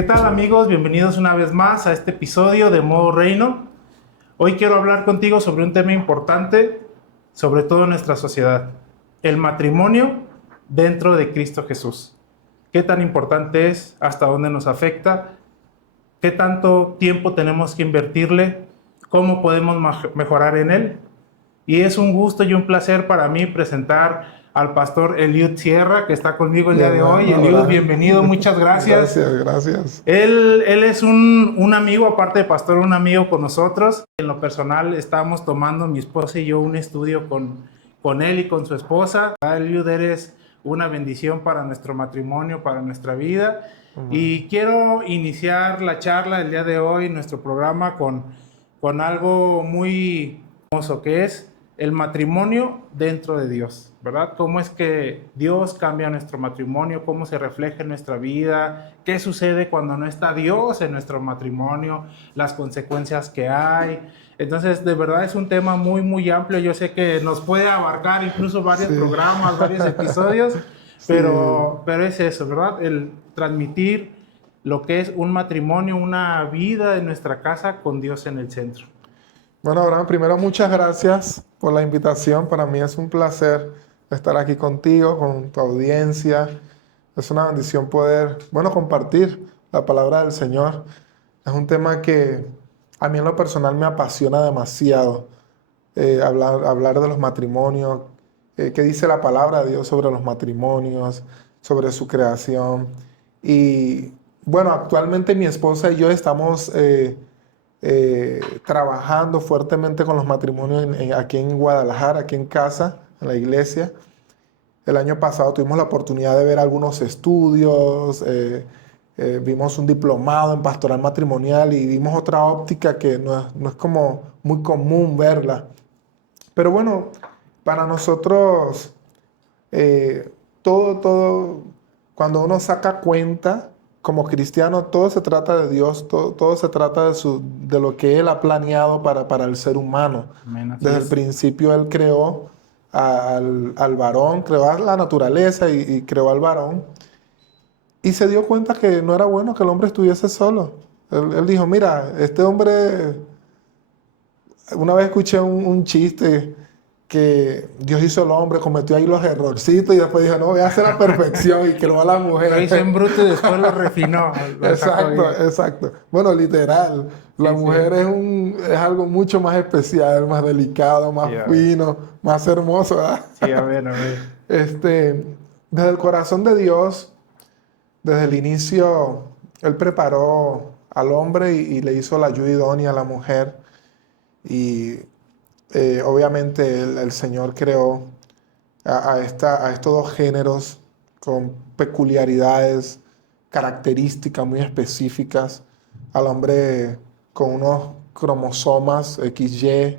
¿Qué tal, amigos? Bienvenidos una vez más a este episodio de Modo Reino. Hoy quiero hablar contigo sobre un tema importante, sobre todo en nuestra sociedad: el matrimonio dentro de Cristo Jesús. ¿Qué tan importante es? ¿Hasta dónde nos afecta? ¿Qué tanto tiempo tenemos que invertirle? ¿Cómo podemos mejorar en él? Y es un gusto y un placer para mí presentar al pastor Eliud Sierra, que está conmigo el Mi día de hoy. hermano Eliud, Abraham. bienvenido, muchas gracias. Gracias, gracias. Él es un amigo, aparte de pastor, un amigo con nosotros. En lo personal, estamos tomando mi esposa y yo un estudio con él y con su esposa. Eliud, eres una bendición para nuestro matrimonio, para nuestra vida. Amén. Y quiero iniciar la charla del día de hoy, nuestro programa, con algo muy hermoso, que es el matrimonio dentro de Dios, ¿verdad? ¿Cómo es que Dios cambia nuestro matrimonio? ¿Cómo se refleja en nuestra vida? ¿Qué sucede cuando no está Dios en nuestro matrimonio? Las consecuencias que hay. Entonces, de verdad es un tema muy, muy amplio. Yo sé que nos puede abarcar incluso varios Sí. programas, varios episodios, Sí. pero es eso, ¿verdad? El transmitir lo que es un matrimonio, una vida en nuestra casa con Dios en el centro. Bueno, Abraham, primero muchas gracias por la invitación. Para mí es un placer estar aquí contigo, con tu audiencia. Es una bendición poder, bueno, compartir la palabra del Señor. Es un tema que a mí en lo personal me apasiona demasiado. Hablar de los matrimonios, qué dice la palabra de Dios sobre los matrimonios, sobre su creación. Y bueno, actualmente mi esposa y yo estamos trabajando fuertemente con los matrimonios aquí en Guadalajara, aquí en casa, en la iglesia. El año pasado tuvimos la oportunidad de ver algunos estudios, vimos un diplomado en pastoral matrimonial y vimos otra óptica que no es como muy común verla. Pero bueno, para nosotros, todo, cuando uno saca cuenta, como cristiano, todo se trata de Dios, todo se trata de lo que Él ha planeado para el ser humano. Amén, así Desde el es. principio Él creó al varón, creó a la naturaleza y creó al varón. Y se dio cuenta que no era bueno que el hombre estuviese solo. Él dijo, mira, este hombre, una vez escuché un chiste que Dios hizo al hombre, cometió ahí los errorcitos y después dijo, no, voy a hacer la perfección y creó a la Lo hizo en mujer. bruto y después lo refinó, lo sacó Exacto, bien. exacto. Bueno, literal, la Sí, mujer sí. es algo mucho más especial, más delicado, más Sí, a ver. fino, más hermoso, ¿verdad? Sí, a ver, a ver. Este, desde el corazón de Dios, desde el inicio, Él preparó al hombre y le hizo la ayuda idónea a la mujer. Y obviamente el Señor creó a estos dos géneros con peculiaridades, características muy específicas. Al hombre con unos cromosomas XY,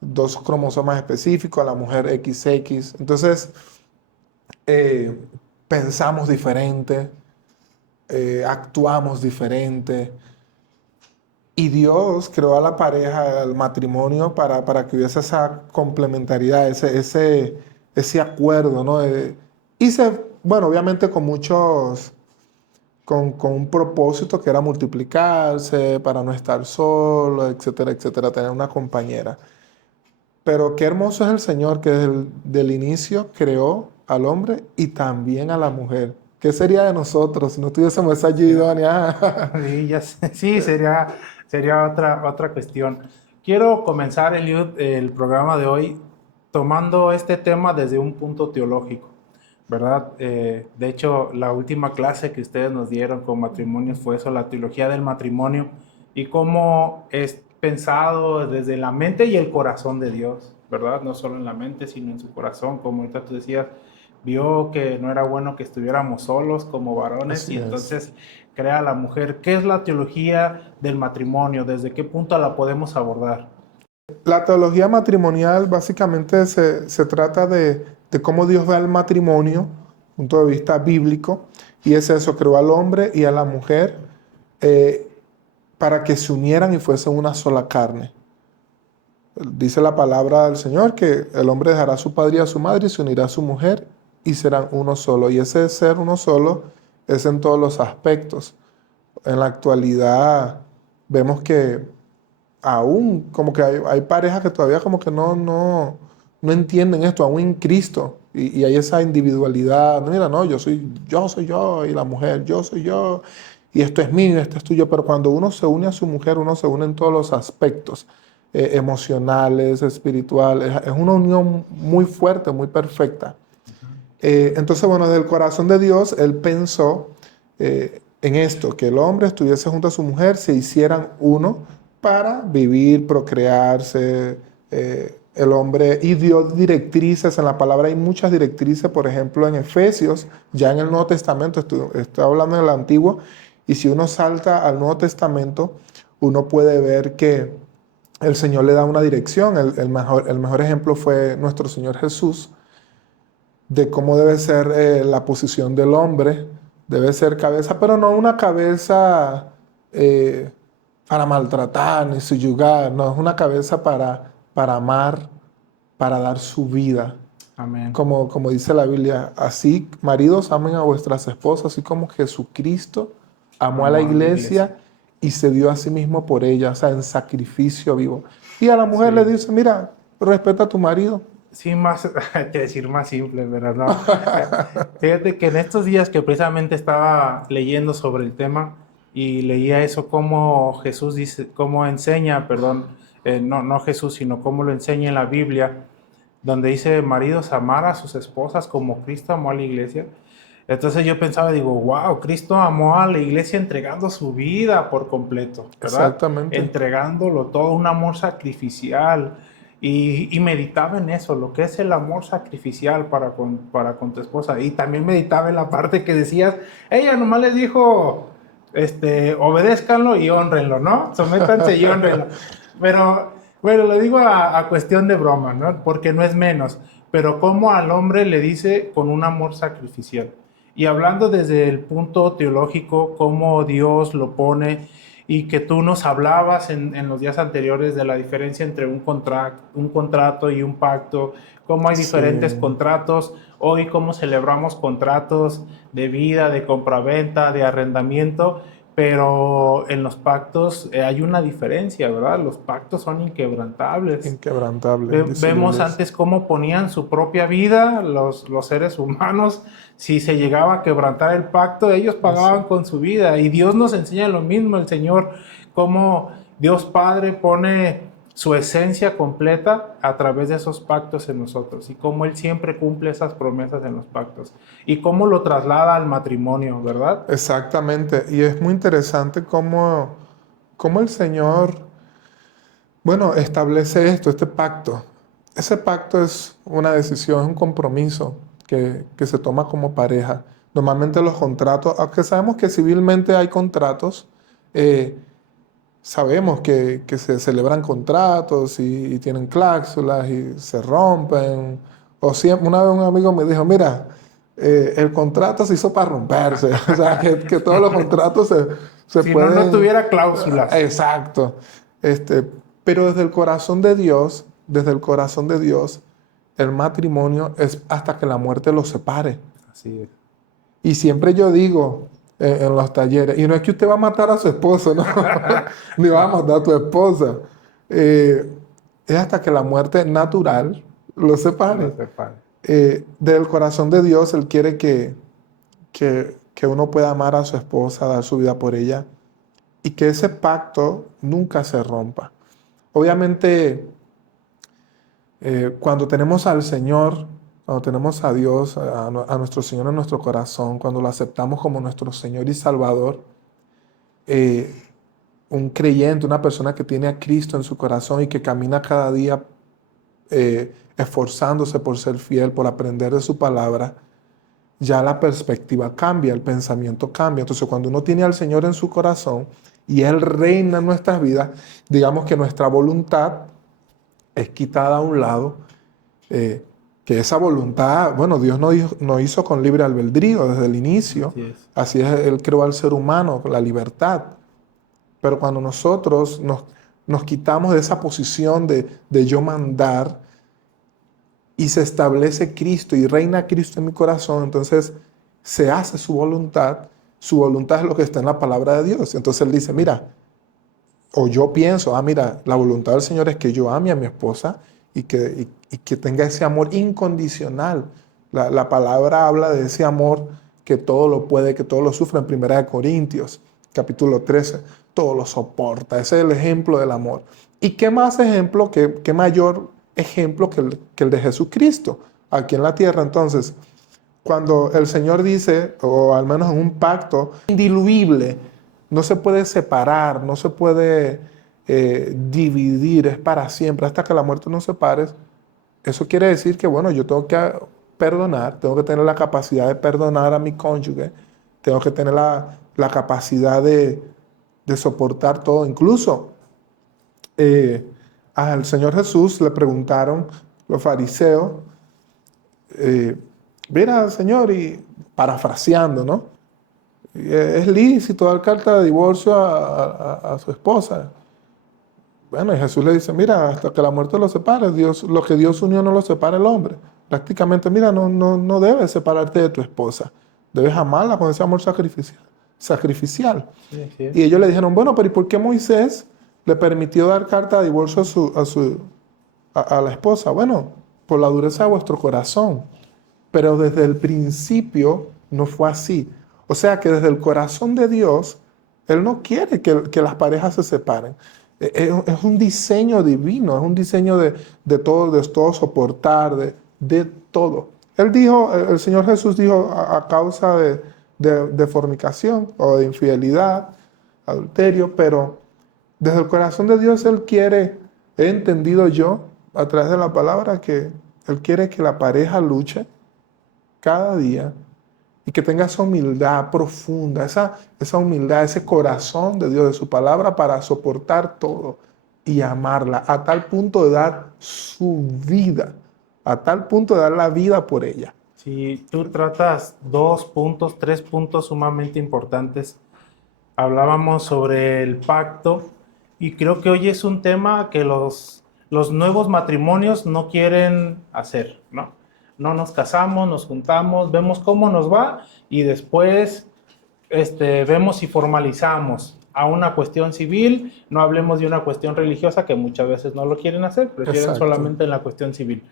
dos cromosomas específicos, a la mujer XX. Entonces, eh, pensamos diferente, actuamos diferente. Y Dios creó a la pareja, al matrimonio, para que hubiese esa complementariedad, ese acuerdo, ¿no? Bueno, obviamente con un propósito que era multiplicarse, para no estar solo, etcétera, etcétera, tener una compañera. Pero qué hermoso es el Señor que del inicio creó al hombre y también a la mujer. ¿Qué sería de nosotros si no tuviésemos esa ayuda Sí, idónea? sí, ya sé. Sí, sería otra cuestión. Quiero comenzar, Eliud, el programa de hoy tomando este tema desde un punto teológico, ¿verdad? De hecho, la última clase que ustedes nos dieron con matrimonios fue eso, la teología del matrimonio y cómo es pensado desde la mente y el corazón de Dios, ¿verdad? No solo en la mente, sino en su corazón, como ahorita tú decías, vio que no era bueno que estuviéramos solos como varones Así y es. entonces crea a la mujer. ¿Qué es la teología del matrimonio? ¿Desde qué punto la podemos abordar? La teología matrimonial básicamente se trata de cómo Dios ve al matrimonio, punto de vista bíblico, y es eso, creó al hombre y a la mujer eh, para que se unieran y fuesen una sola carne. Dice la palabra del Señor que el hombre dejará a su padre y a su madre y se unirá a su mujer y serán uno solo. Y ese ser uno solo es en todos los aspectos. en la actualidad vemos que aún como que hay parejas que todavía como que no entienden esto, aún en Cristo. Y hay esa individualidad. Mira, no, soy yo, y la mujer, yo soy yo, y esto es mío, esto es tuyo. Pero cuando uno se une a su mujer, uno se une en todos los aspectos, emocionales, espirituales. Es una unión muy fuerte, muy perfecta. Entonces, bueno, desde el corazón de Dios, Él pensó en esto, que el hombre estuviese junto a su mujer, se hicieran uno para vivir, procrearse, el hombre, y dio directrices. En la palabra hay muchas directrices, por ejemplo, en Efesios, ya en el Nuevo Testamento, estoy hablando del Antiguo, y si uno salta al Nuevo Testamento, uno puede ver que el Señor le da una dirección. El mejor ejemplo fue nuestro Señor Jesús, de cómo debe ser la posición del hombre. Debe ser cabeza, pero no una cabeza para maltratar ni subyugar, no, es una cabeza para amar, para dar su vida. Amén. Como dice la Biblia, así, maridos, amen a vuestras esposas, así como Jesucristo amó a la iglesia y se dio a sí mismo por ella, o sea, en sacrificio vivo. Y a la mujer le dice, mira, respeta a tu marido. Sí, más, hay que decir más simple, ¿verdad? No. Fíjate que en estos días que precisamente estaba leyendo sobre el tema y leía eso, cómo Jesús dice, cómo enseña, perdón, no Jesús, sino cómo lo enseña en la Biblia, donde dice, maridos, amar a sus esposas como Cristo amó a la iglesia. Entonces yo pensaba, digo, wow, Cristo amó a la iglesia entregando su vida por completo, ¿verdad? Exactamente. Entregándolo todo, un amor sacrificial. Y meditaba en eso, lo que es el amor sacrificial para con tu esposa. Y también meditaba en la parte que decías, ella nomás les dijo, obedézcanlo y honrenlo, ¿no? Sométanse y honrenlo. Pero, bueno, lo digo a cuestión de broma, ¿no? Porque no es menos. Pero cómo al hombre le dice con un amor sacrificial. Y hablando desde el punto teológico, cómo Dios lo pone y que tú nos hablabas en los días anteriores de la diferencia entre un contrato y un pacto, cómo hay diferentes contratos, hoy cómo celebramos contratos de vida, de compraventa, de arrendamiento, pero en los pactos hay una diferencia, ¿verdad? Los pactos son inquebrantables. Inquebrantables. Vemos antes cómo ponían su propia vida los seres humanos. Si se llegaba a quebrantar el pacto, ellos pagaban con su vida. Y Dios nos enseña lo mismo, el Señor, cómo Dios Padre pone su esencia completa a través de esos pactos en nosotros y cómo Él siempre cumple esas promesas en los pactos y cómo lo traslada al matrimonio, ¿verdad? Exactamente. Y es muy interesante cómo el Señor, bueno, establece este pacto. Ese pacto es una decisión, es un compromiso que se toma como pareja. Normalmente los contratos, aunque sabemos que civilmente hay contratos, sabemos que se celebran contratos y tienen cláusulas y se rompen. Una vez un amigo me dijo, mira, el contrato se hizo para romperse. O sea, que todos los contratos se si pueden... no tuviera cláusulas. Exacto. Pero desde el corazón de Dios, el matrimonio es hasta que la muerte los separe. Así es. Y siempre yo digo en los talleres, y no es que usted va a matar a su esposo, ¿no? Ni va a matar a tu esposa. Es hasta que la muerte natural los separe. Del corazón de Dios, Él quiere que uno pueda amar a su esposa, dar su vida por ella, y que ese pacto nunca se rompa. Obviamente, cuando tenemos al Señor, cuando tenemos a Dios, a nuestro Señor en nuestro corazón, cuando lo aceptamos como nuestro Señor y Salvador, un creyente, una persona que tiene a Cristo en su corazón y que camina cada día esforzándose por ser fiel, por aprender de su palabra, ya la perspectiva cambia, el pensamiento cambia. Entonces, cuando uno tiene al Señor en su corazón y Él reina en nuestras vidas, digamos que nuestra voluntad es quitada a un lado, que esa voluntad, bueno, Dios no hizo con libre albedrío desde el inicio. Así es, Él creó al ser humano con la libertad. Pero cuando nosotros nos quitamos de esa posición de yo mandar y se establece Cristo y reina Cristo en mi corazón, entonces se hace su voluntad, su voluntad es lo que está en la palabra de Dios. Entonces él dice, mira, o yo pienso, mira, la voluntad del Señor es que yo ame a mi esposa y que tenga ese amor incondicional. La palabra habla de ese amor que todo lo puede, que todo lo sufre en 1 Corintios, capítulo 13, todo lo soporta. Ese es el ejemplo del amor. ¿Y qué más ejemplo, qué mayor ejemplo que el de Jesucristo aquí en la tierra? Entonces, cuando el Señor dice, o al menos en un pacto indiluible, no se puede separar, no se puede dividir, es para siempre, hasta que la muerte nos separe. Eso quiere decir que, bueno, yo tengo que perdonar, tengo que tener la capacidad de perdonar a mi cónyuge, tengo que tener la capacidad de soportar todo. Incluso al Señor Jesús le preguntaron los fariseos, mira, Señor, y parafraseando, ¿no? ¿Es lícito dar carta de divorcio a su esposa? Bueno, y Jesús le dice, mira, hasta que la muerte los separe, Dios, lo que Dios unió no lo separa el hombre. Prácticamente, mira, no debes separarte de tu esposa. Debes amarla con ese amor sacrificial. Sí, sí. Y ellos le dijeron, bueno, pero ¿y por qué Moisés le permitió dar carta de divorcio a la esposa? Bueno, por la dureza de vuestro corazón. Pero desde el principio no fue así. O sea que desde el corazón de Dios, Él no quiere que las parejas se separen. Es un diseño divino, es un diseño de todo soportar, de todo. Él dijo, el Señor Jesús dijo a causa de fornicación o de infidelidad, adulterio, pero desde el corazón de Dios Él quiere, he entendido yo a través de la palabra que Él quiere que la pareja luche cada día y que tenga esa humildad profunda, esa humildad, ese corazón de Dios, de su palabra para soportar todo y amarla a tal punto de dar su vida, a tal punto de dar la vida por ella. Si tú tratas 2 puntos, 3 puntos sumamente importantes. Hablábamos sobre el pacto y creo que hoy es un tema que los nuevos matrimonios no quieren hacer, ¿no? No nos casamos, nos juntamos, vemos cómo nos va y después vemos si formalizamos a una cuestión civil, no hablemos de una cuestión religiosa que muchas veces no lo quieren hacer, prefieren Exacto. solamente en la cuestión civil.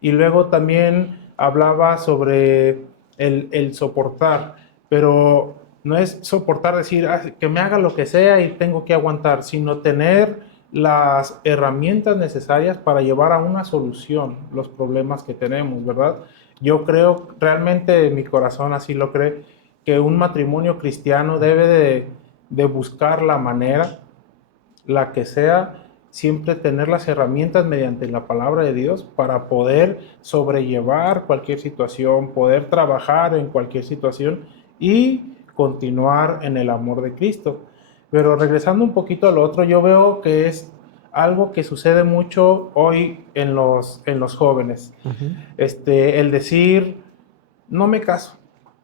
Y luego también hablaba sobre el soportar, pero no es soportar decir que me haga lo que sea y tengo que aguantar, sino tener las herramientas necesarias para llevar a una solución los problemas que tenemos, ¿verdad? Yo creo, realmente mi corazón así lo cree, que un matrimonio cristiano debe de buscar la manera, la que sea, siempre tener las herramientas mediante la palabra de Dios para poder sobrellevar cualquier situación, poder trabajar en cualquier situación y continuar en el amor de Cristo. Pero regresando un poquito al otro, yo veo que es algo que sucede mucho hoy en los jóvenes. El decir, no me caso,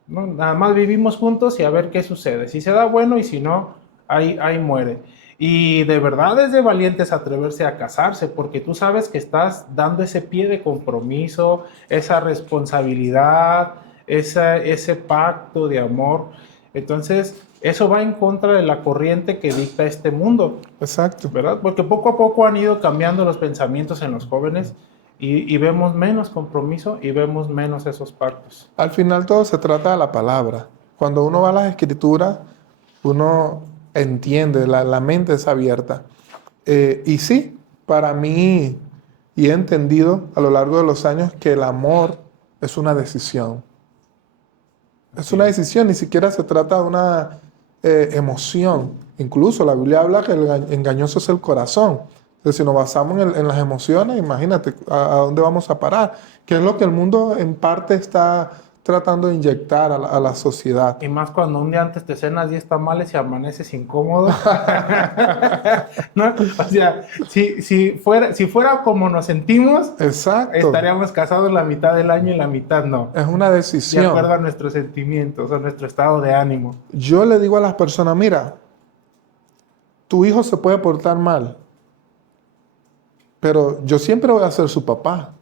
¿no? Nada más vivimos juntos y a ver qué sucede. Si se da bueno y si no, ahí muere. Y de verdad es de valientes atreverse a casarse, porque tú sabes que estás dando ese pie de compromiso, esa responsabilidad, ese pacto de amor. Entonces, eso va en contra de la corriente que dicta este mundo. Exacto. ¿Verdad? Porque poco a poco han ido cambiando los pensamientos en los jóvenes y vemos menos compromiso y vemos menos esos pactos. Al final todo se trata de la palabra. Cuando uno va a las escrituras, uno entiende, la mente es abierta. Y sí, para mí, y he entendido a lo largo de los años que el amor es una decisión. Es una decisión, ni siquiera se trata de una emoción. Incluso la Biblia habla que el engañoso es el corazón. Entonces, si nos basamos en las emociones, imagínate a dónde vamos a parar. Que es lo que el mundo en parte está tratando de inyectar a la sociedad. Y más cuando un día antes te cenas 10 tamales y amaneces incómodo. ¿No? O sea, si fuera como nos sentimos, Exacto. estaríamos casados la mitad del año y la mitad no. Es una decisión. De acuerdo a nuestros sentimientos, a nuestro estado de ánimo. Yo le digo a las personas, mira, tu hijo se puede portar mal, pero yo siempre voy a ser su papá.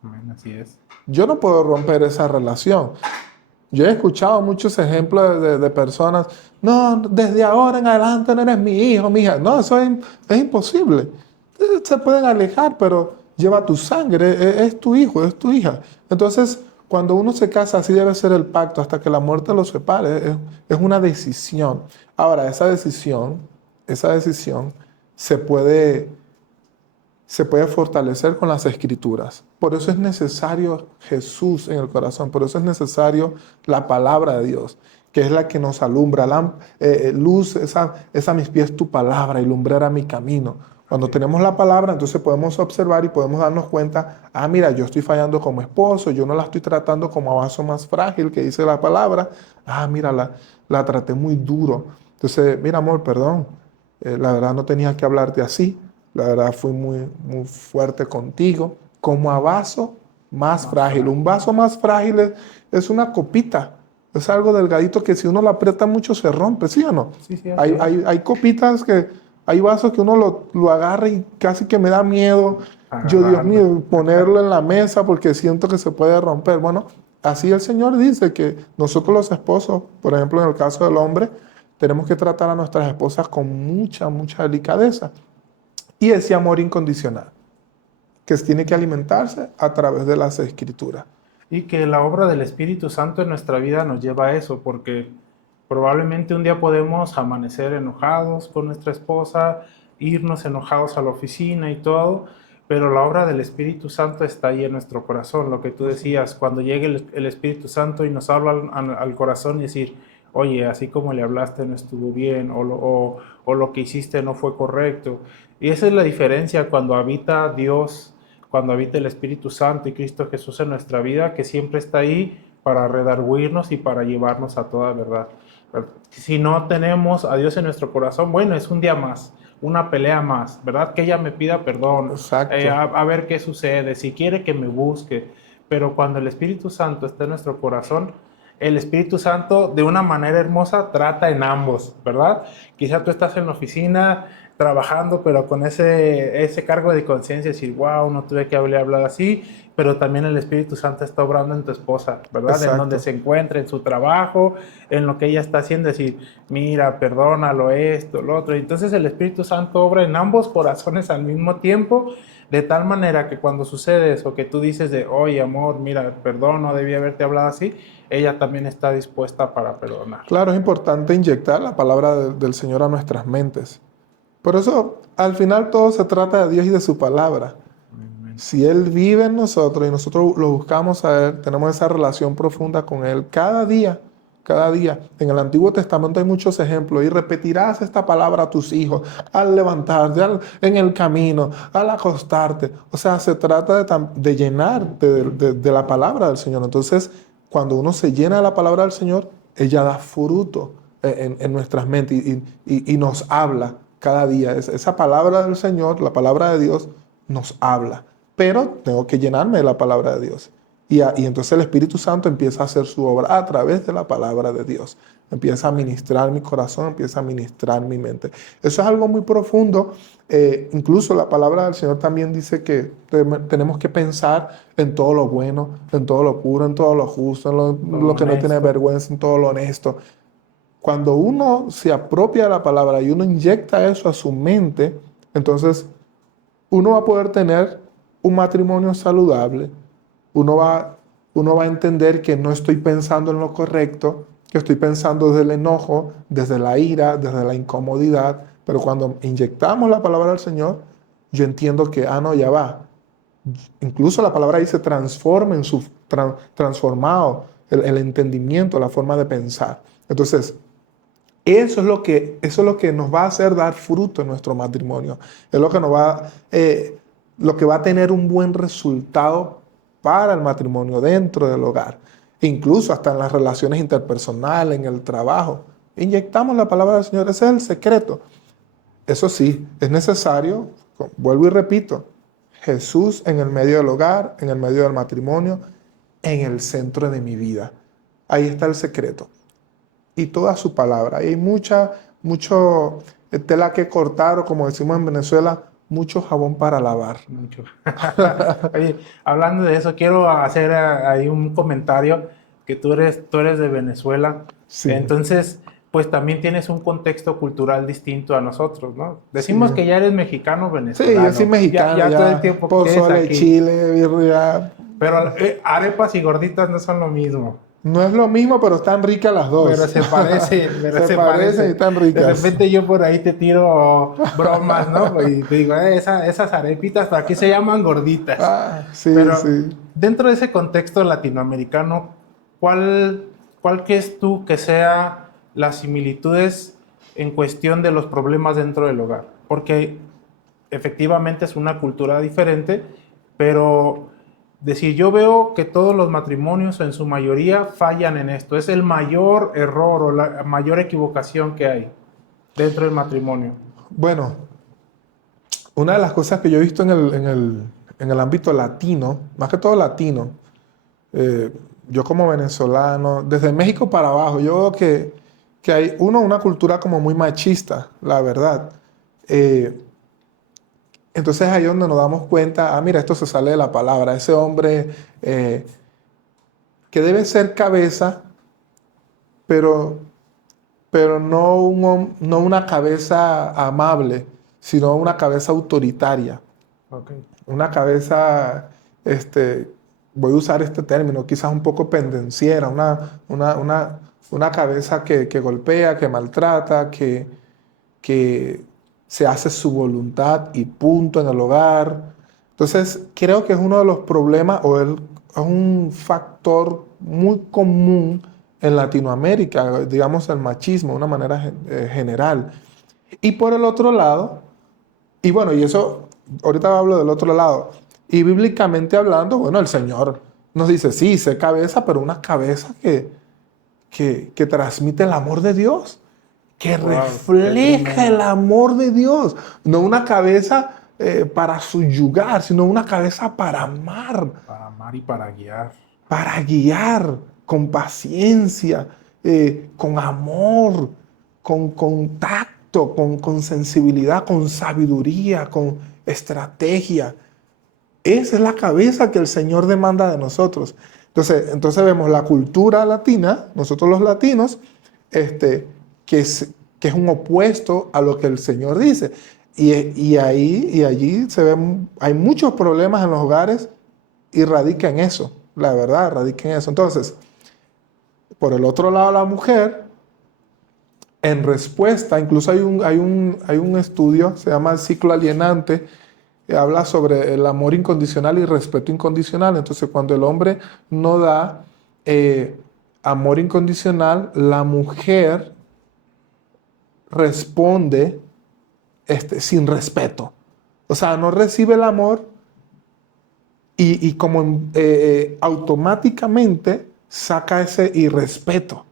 Bueno, así es. Yo no puedo romper esa relación. Yo he escuchado muchos ejemplos de personas, no, desde ahora en adelante no eres mi hijo, mi hija. No, eso es imposible. Se pueden alejar, pero lleva tu sangre, es tu hijo, es tu hija. Entonces, cuando uno se casa, así debe ser el pacto, hasta que la muerte los separe. Es una decisión. Ahora, esa decisión se puede se puede fortalecer con las escrituras. Por eso es necesario Jesús en el corazón, por eso es necesario la palabra de Dios, que es la que nos alumbra. Luz es a mis pies tu palabra y lumbrera mi camino. Cuando tenemos la palabra, entonces podemos observar y podemos darnos cuenta, mira, yo estoy fallando como esposo, yo no la estoy tratando como a vaso más frágil, que dice la palabra. Mira, la traté muy duro. Entonces, mira, amor, perdón, la verdad no tenía que hablarte así. La verdad fui muy, muy fuerte contigo, como a vaso más frágil. Un vaso más frágil es una copita, es algo delgadito que si uno lo aprieta mucho se rompe, ¿sí o no? Sí, sí, así Hay, es. hay, hay copitas hay vasos que uno lo agarra y casi que me da miedo, yo Dios Agarrarlo. mío, ponerlo en la mesa porque siento que se puede romper. Bueno, así el Señor dice que nosotros los esposos, por ejemplo en el caso del hombre, tenemos que tratar a nuestras esposas con mucha, mucha delicadeza. Y ese amor incondicional, que tiene que alimentarse a través de las escrituras. Y que la obra del Espíritu Santo en nuestra vida nos lleva a eso, porque probablemente un día podemos amanecer enojados con nuestra esposa, irnos enojados a la oficina y todo, pero la obra del Espíritu Santo está ahí en nuestro corazón. Lo que tú decías, cuando llegue el Espíritu Santo y nos habla al corazón y decir, oye, así como le hablaste no estuvo bien, o lo que hiciste no fue correcto. Y esa es la diferencia cuando habita Dios, cuando habita el Espíritu Santo y Cristo Jesús en nuestra vida, que siempre está ahí para redarguirnos y para llevarnos a toda verdad. Si no tenemos a Dios en nuestro corazón, bueno, es un día más, una pelea más, ¿verdad? Que ella me pida perdón, Exacto. a ver qué sucede, si quiere que me busque. Pero cuando el Espíritu Santo está en nuestro corazón, el Espíritu Santo de una manera hermosa trata en ambos, ¿verdad? Quizá tú estás en la oficina trabajando, pero con ese cargo de conciencia, decir, wow, no tuve que haberle hablado así, pero también el Espíritu Santo está obrando en tu esposa, ¿verdad? En donde Exacto. se encuentra, en su trabajo, en lo que ella está haciendo, decir, mira, perdónalo, esto, lo otro. Entonces el Espíritu Santo obra en ambos corazones al mismo tiempo, de tal manera que cuando sucede eso, que tú dices de, oye, amor, mira, perdón, no debí haberte hablado así, ella también está dispuesta para perdonar. Claro, es importante inyectar la palabra del Señor a nuestras mentes. Por eso, al final todo se trata de Dios y de su palabra. Si Él vive en nosotros y nosotros lo buscamos a Él, tenemos esa relación profunda con Él cada día, cada día. En el Antiguo Testamento hay muchos ejemplos y repetirás esta palabra a tus hijos al levantarte, en el camino, al acostarte. O sea, se trata de llenar de la palabra del Señor. Entonces, cuando uno se llena de la palabra del Señor, ella da fruto en nuestras mentes y nos habla cada día. Esa palabra del Señor, la palabra de Dios, nos habla. Pero tengo que llenarme de la palabra de Dios. Y entonces el Espíritu Santo empieza a hacer su obra a través de la palabra de Dios. Empieza a ministrar mi corazón, empieza a ministrar mi mente. Eso es algo muy profundo. Incluso la palabra del Señor también dice que tenemos que pensar en todo lo bueno, en todo lo puro, en todo lo justo, en lo que no tiene Honesto. vergüenza, en todo lo honesto. Cuando uno se apropia de la palabra y uno inyecta eso a su mente, entonces uno va a poder tener un matrimonio saludable, uno va, uno va a entender que no estoy pensando en lo correcto, que estoy pensando desde el enojo, desde la ira, desde la incomodidad, pero cuando inyectamos la palabra del Señor, yo entiendo que, no, ya va. Incluso la palabra ahí se transforma en transformado el entendimiento, la forma de pensar. Entonces, eso es lo que nos va a hacer dar fruto en nuestro matrimonio. Es lo que va a tener un buen resultado para el matrimonio dentro del hogar. Incluso hasta en las relaciones interpersonales, en el trabajo. Inyectamos la palabra del Señor. Ese es el secreto. Eso sí, es necesario, vuelvo y repito, Jesús en el medio del hogar, en el medio del matrimonio, en el centro de mi vida. Ahí está el secreto y toda su palabra. Y hay mucho tela que cortar, o como decimos en Venezuela, mucho jabón para lavar. Mucho. Oye, hablando de eso, quiero hacer ahí un comentario que tú eres de Venezuela. Sí. Entonces, pues también tienes un contexto cultural distinto a nosotros, ¿no? Decimos Sí. que ya eres mexicano Sí, yo venezolano. soy mexicano, Ya todo el ya. tiempo que eres Pozole, aquí. chile, birria. Pero arepas y gorditas no son lo mismo. No es lo mismo, pero están ricas las Pero dos. se parece, pero Se se parecen y parece. están De ricas. repente yo por ahí te tiro bromas, ¿no? Y te digo, esas arepitas, pero aquí se llaman gorditas. Ah, sí, Pero sí. dentro de ese contexto latinoamericano, ¿cuál, cuál crees tú que sea las similitudes en cuestión de los problemas dentro del hogar? Porque efectivamente es una cultura diferente, pero decir, yo veo que todos los matrimonios en su mayoría fallan en esto. Es el mayor error o la mayor equivocación que hay dentro del matrimonio. Bueno, una de las cosas que yo he visto en el ámbito latino, más que todo latino, eh, yo como venezolano, desde México para abajo, yo veo que hay, una cultura como muy machista, la verdad. Eh, entonces ahí es donde nos damos cuenta, ah, mira, esto se sale de la palabra, ese hombre eh, que debe ser cabeza, pero, pero no, no una cabeza amable, sino una cabeza autoritaria. Okay. Una cabeza, voy a usar este término, quizás un poco pendenciera, una cabeza que golpea, que maltrata, que se hace su voluntad y punto en el hogar. Entonces, creo que es uno de los problemas es un factor muy común en Latinoamérica, digamos el machismo de una manera general. Y por el otro lado, y bueno, y eso, ahorita hablo del otro lado. Y bíblicamente hablando, bueno, el Señor nos dice, sí, sé cabeza, pero una cabeza que transmite el amor de Dios, que Wow, qué refleja el tremendo. amor de Dios. No una cabeza para subyugar, sino una cabeza para amar, Para amar y para guiar. para guiar con paciencia, con amor, con tacto, con sensibilidad, con sabiduría, con estrategia. Esa es la cabeza que el Señor demanda de nosotros. Entonces vemos la cultura latina, nosotros los latinos, que es un opuesto a lo que el Señor dice. Y allí hay muchos problemas en los hogares y radica en eso, la verdad, radica en eso. Entonces, por el otro lado, la mujer, en respuesta, incluso hay un estudio, se llama el ciclo alienante, que habla sobre el amor incondicional y respeto incondicional. Entonces, cuando el hombre no da amor incondicional, la mujer responde sin respeto. O sea, no recibe el amor y como automáticamente saca ese irrespeto,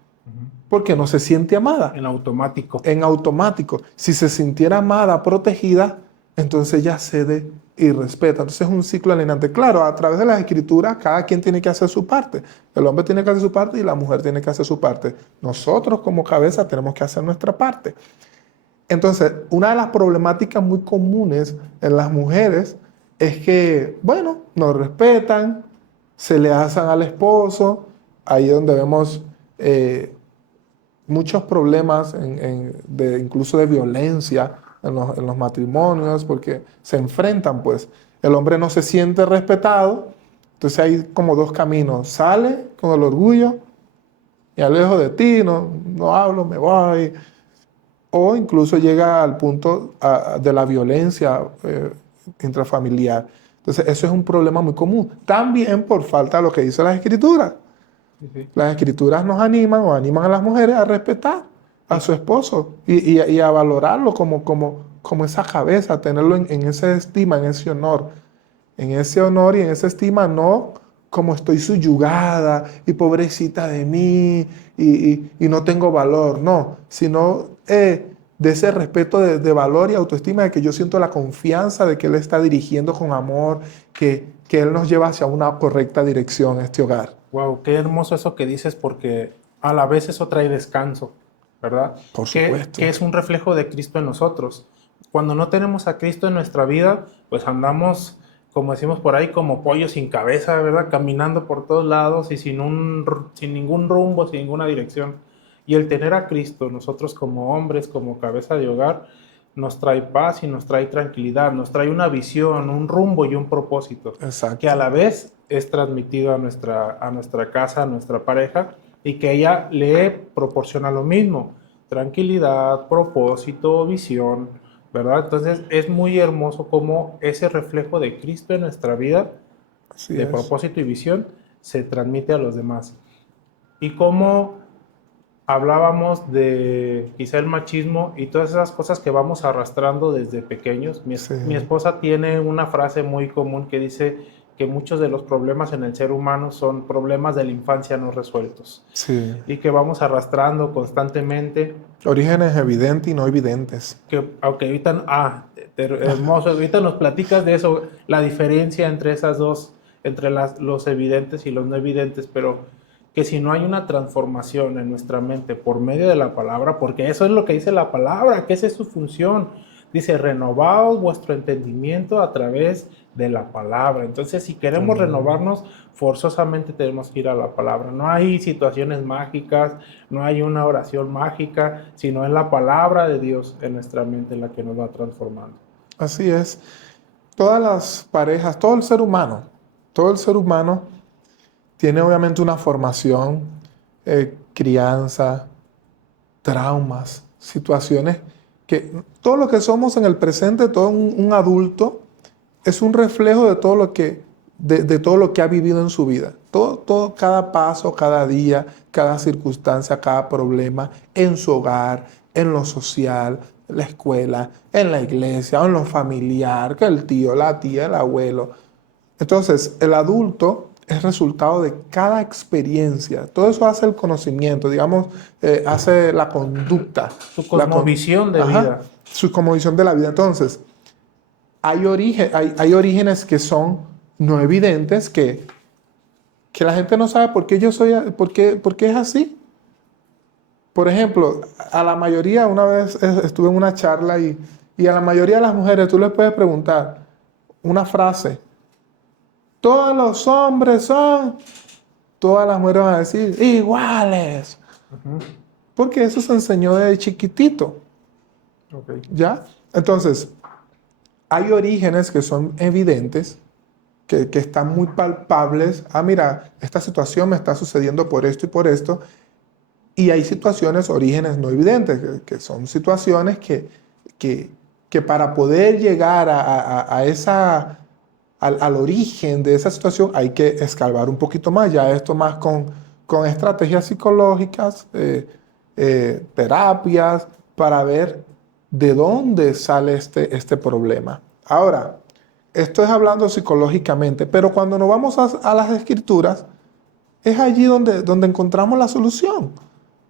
porque no se siente amada. En automático. En automático. Si se sintiera amada, protegida, entonces ya cede y respeta. Entonces es un ciclo alienante. Claro, a través de las escrituras, cada quien tiene que hacer su parte. El hombre tiene que hacer su parte y la mujer tiene que hacer su parte. Nosotros como cabeza tenemos que hacer nuestra parte. Entonces, una de las problemáticas muy comunes en las mujeres es que, bueno, no respetan, se le asan al esposo, ahí es donde vemos muchos problemas incluso de violencia en los matrimonios, porque se enfrentan, pues. El hombre no se siente respetado, entonces hay como dos caminos. Sale con el orgullo, y alejo de ti, no hablo, me voy. O incluso llega al punto de la violencia intrafamiliar. Entonces, eso es un problema muy común. También por falta de lo que dice las escrituras. Sí, sí. Las escrituras nos animan o animan a las mujeres a respetar a su esposo y a valorarlo como esa cabeza, a tenerlo en esa estima, en ese honor y en esa estima, no como estoy subyugada y pobrecita de mí y no tengo valor, no, sino de ese respeto de valor y autoestima, de que yo siento la confianza de que Él está dirigiendo con amor, que Él nos lleva hacia una correcta dirección este hogar. Wow, qué hermoso eso que dices, porque a la vez eso trae descanso, ¿verdad? Por supuesto. Que es un reflejo de Cristo en nosotros. Cuando no tenemos a Cristo en nuestra vida, pues andamos como decimos por ahí, como pollo sin cabeza, ¿verdad? Caminando por todos lados y sin ningún rumbo, sin ninguna dirección. Y el tener a Cristo, nosotros como hombres, como cabeza de hogar, nos trae paz y nos trae tranquilidad, nos trae una visión, un rumbo y un propósito, que a Exacto. la vez es transmitido a nuestra casa, a nuestra pareja, y que ella le proporciona lo mismo, tranquilidad, propósito, visión, ¿verdad? Entonces es muy hermoso cómo ese reflejo de Cristo en nuestra vida, Así de es. propósito y visión, se transmite a los demás. Y cómo hablábamos de quizá el machismo y todas esas cosas que vamos arrastrando desde pequeños. Sí, Mi esposa tiene una frase muy común que dice que muchos de los problemas en el ser humano son problemas de la infancia no resueltos sí. y que vamos arrastrando constantemente. Orígenes evidentes y no evidentes. Que aunque ahorita, hermoso, ahorita nos platicas de eso, la diferencia entre esas dos, entre los evidentes y los no evidentes, pero que si no hay una transformación en nuestra mente por medio de la palabra, porque eso es lo que dice la palabra, que esa es su función. Dice, renovaos vuestro entendimiento a través de la palabra. Entonces, si queremos Amén. renovarnos, forzosamente tenemos que ir a la palabra. No hay situaciones mágicas, no hay una oración mágica, sino es la palabra de Dios en nuestra mente la que nos va transformando. Así es. Todas las parejas, todo el ser humano tiene obviamente una formación, crianza, traumas, situaciones que todo lo que somos en el presente, todo un adulto, es un reflejo de todo lo que, de todo lo que ha vivido en su vida. Todo, cada paso, cada día, cada circunstancia, cada problema en su hogar, en lo social, en la escuela, en la iglesia, en lo familiar, que el tío, la tía, el abuelo. Entonces, el adulto es resultado de cada experiencia. Todo eso hace el conocimiento, digamos, hace la conducta, Su cosmovisión de ajá, vida. su cosmovisión de la vida. Entonces, hay orígenes que son no evidentes, que la gente no sabe por qué yo soy, por qué es así. Por ejemplo, a la mayoría, una vez estuve en una charla y a la mayoría de las mujeres tú les puedes preguntar una frase. Todos los hombres son, todas las mujeres van a decir iguales. Uh-huh. Porque eso se enseñó desde chiquitito. Okay. ¿Ya? Entonces, hay orígenes que son evidentes, que están muy palpables. Ah, mira, esta situación me está sucediendo por esto y por esto. Y hay situaciones, orígenes no evidentes, que son situaciones que, que para poder llegar a esa, al origen de esa situación hay que escarbar un poquito más, ya esto más con estrategias psicológicas, terapias, para ver de dónde sale este problema. Ahora, esto es hablando psicológicamente, pero cuando nos vamos a las escrituras, es allí donde encontramos la solución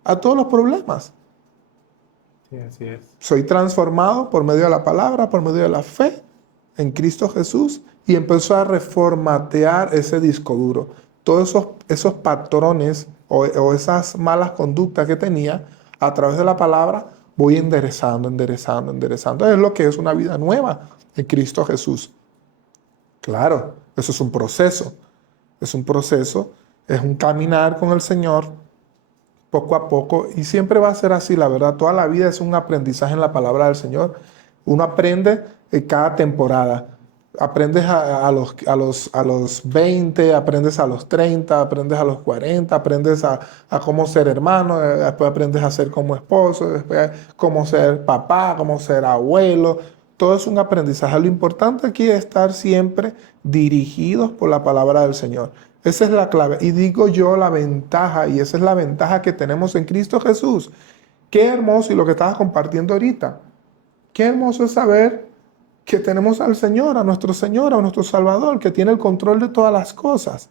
a todos los problemas. Sí, así es. Soy transformado por medio de la palabra, por medio de la fe en Cristo Jesús y empezó a reformatear ese disco duro. Todos esos patrones o esas malas conductas que tenía, a través de la palabra, voy enderezando, enderezando, enderezando. Es lo que es una vida nueva en Cristo Jesús. Claro, eso es un proceso. Es un proceso, es un caminar con el Señor poco a poco y siempre va a ser así, la verdad. Toda la vida es un aprendizaje en la palabra del Señor. Uno aprende cada temporada. Aprendes a los 20, aprendes a los 30, aprendes a los 40, aprendes a cómo ser hermano, después aprendes a ser como esposo, después cómo ser papá, cómo ser abuelo. Todo es un aprendizaje. Lo importante aquí es estar siempre dirigidos por la palabra del Señor. Esa es la clave. Y digo yo la ventaja, y esa es la ventaja que tenemos en Cristo Jesús. Qué hermoso, y lo que estabas compartiendo ahorita, qué hermoso es saber que tenemos al Señor, a nuestro Señor, a nuestro Salvador, que tiene el control de todas las cosas.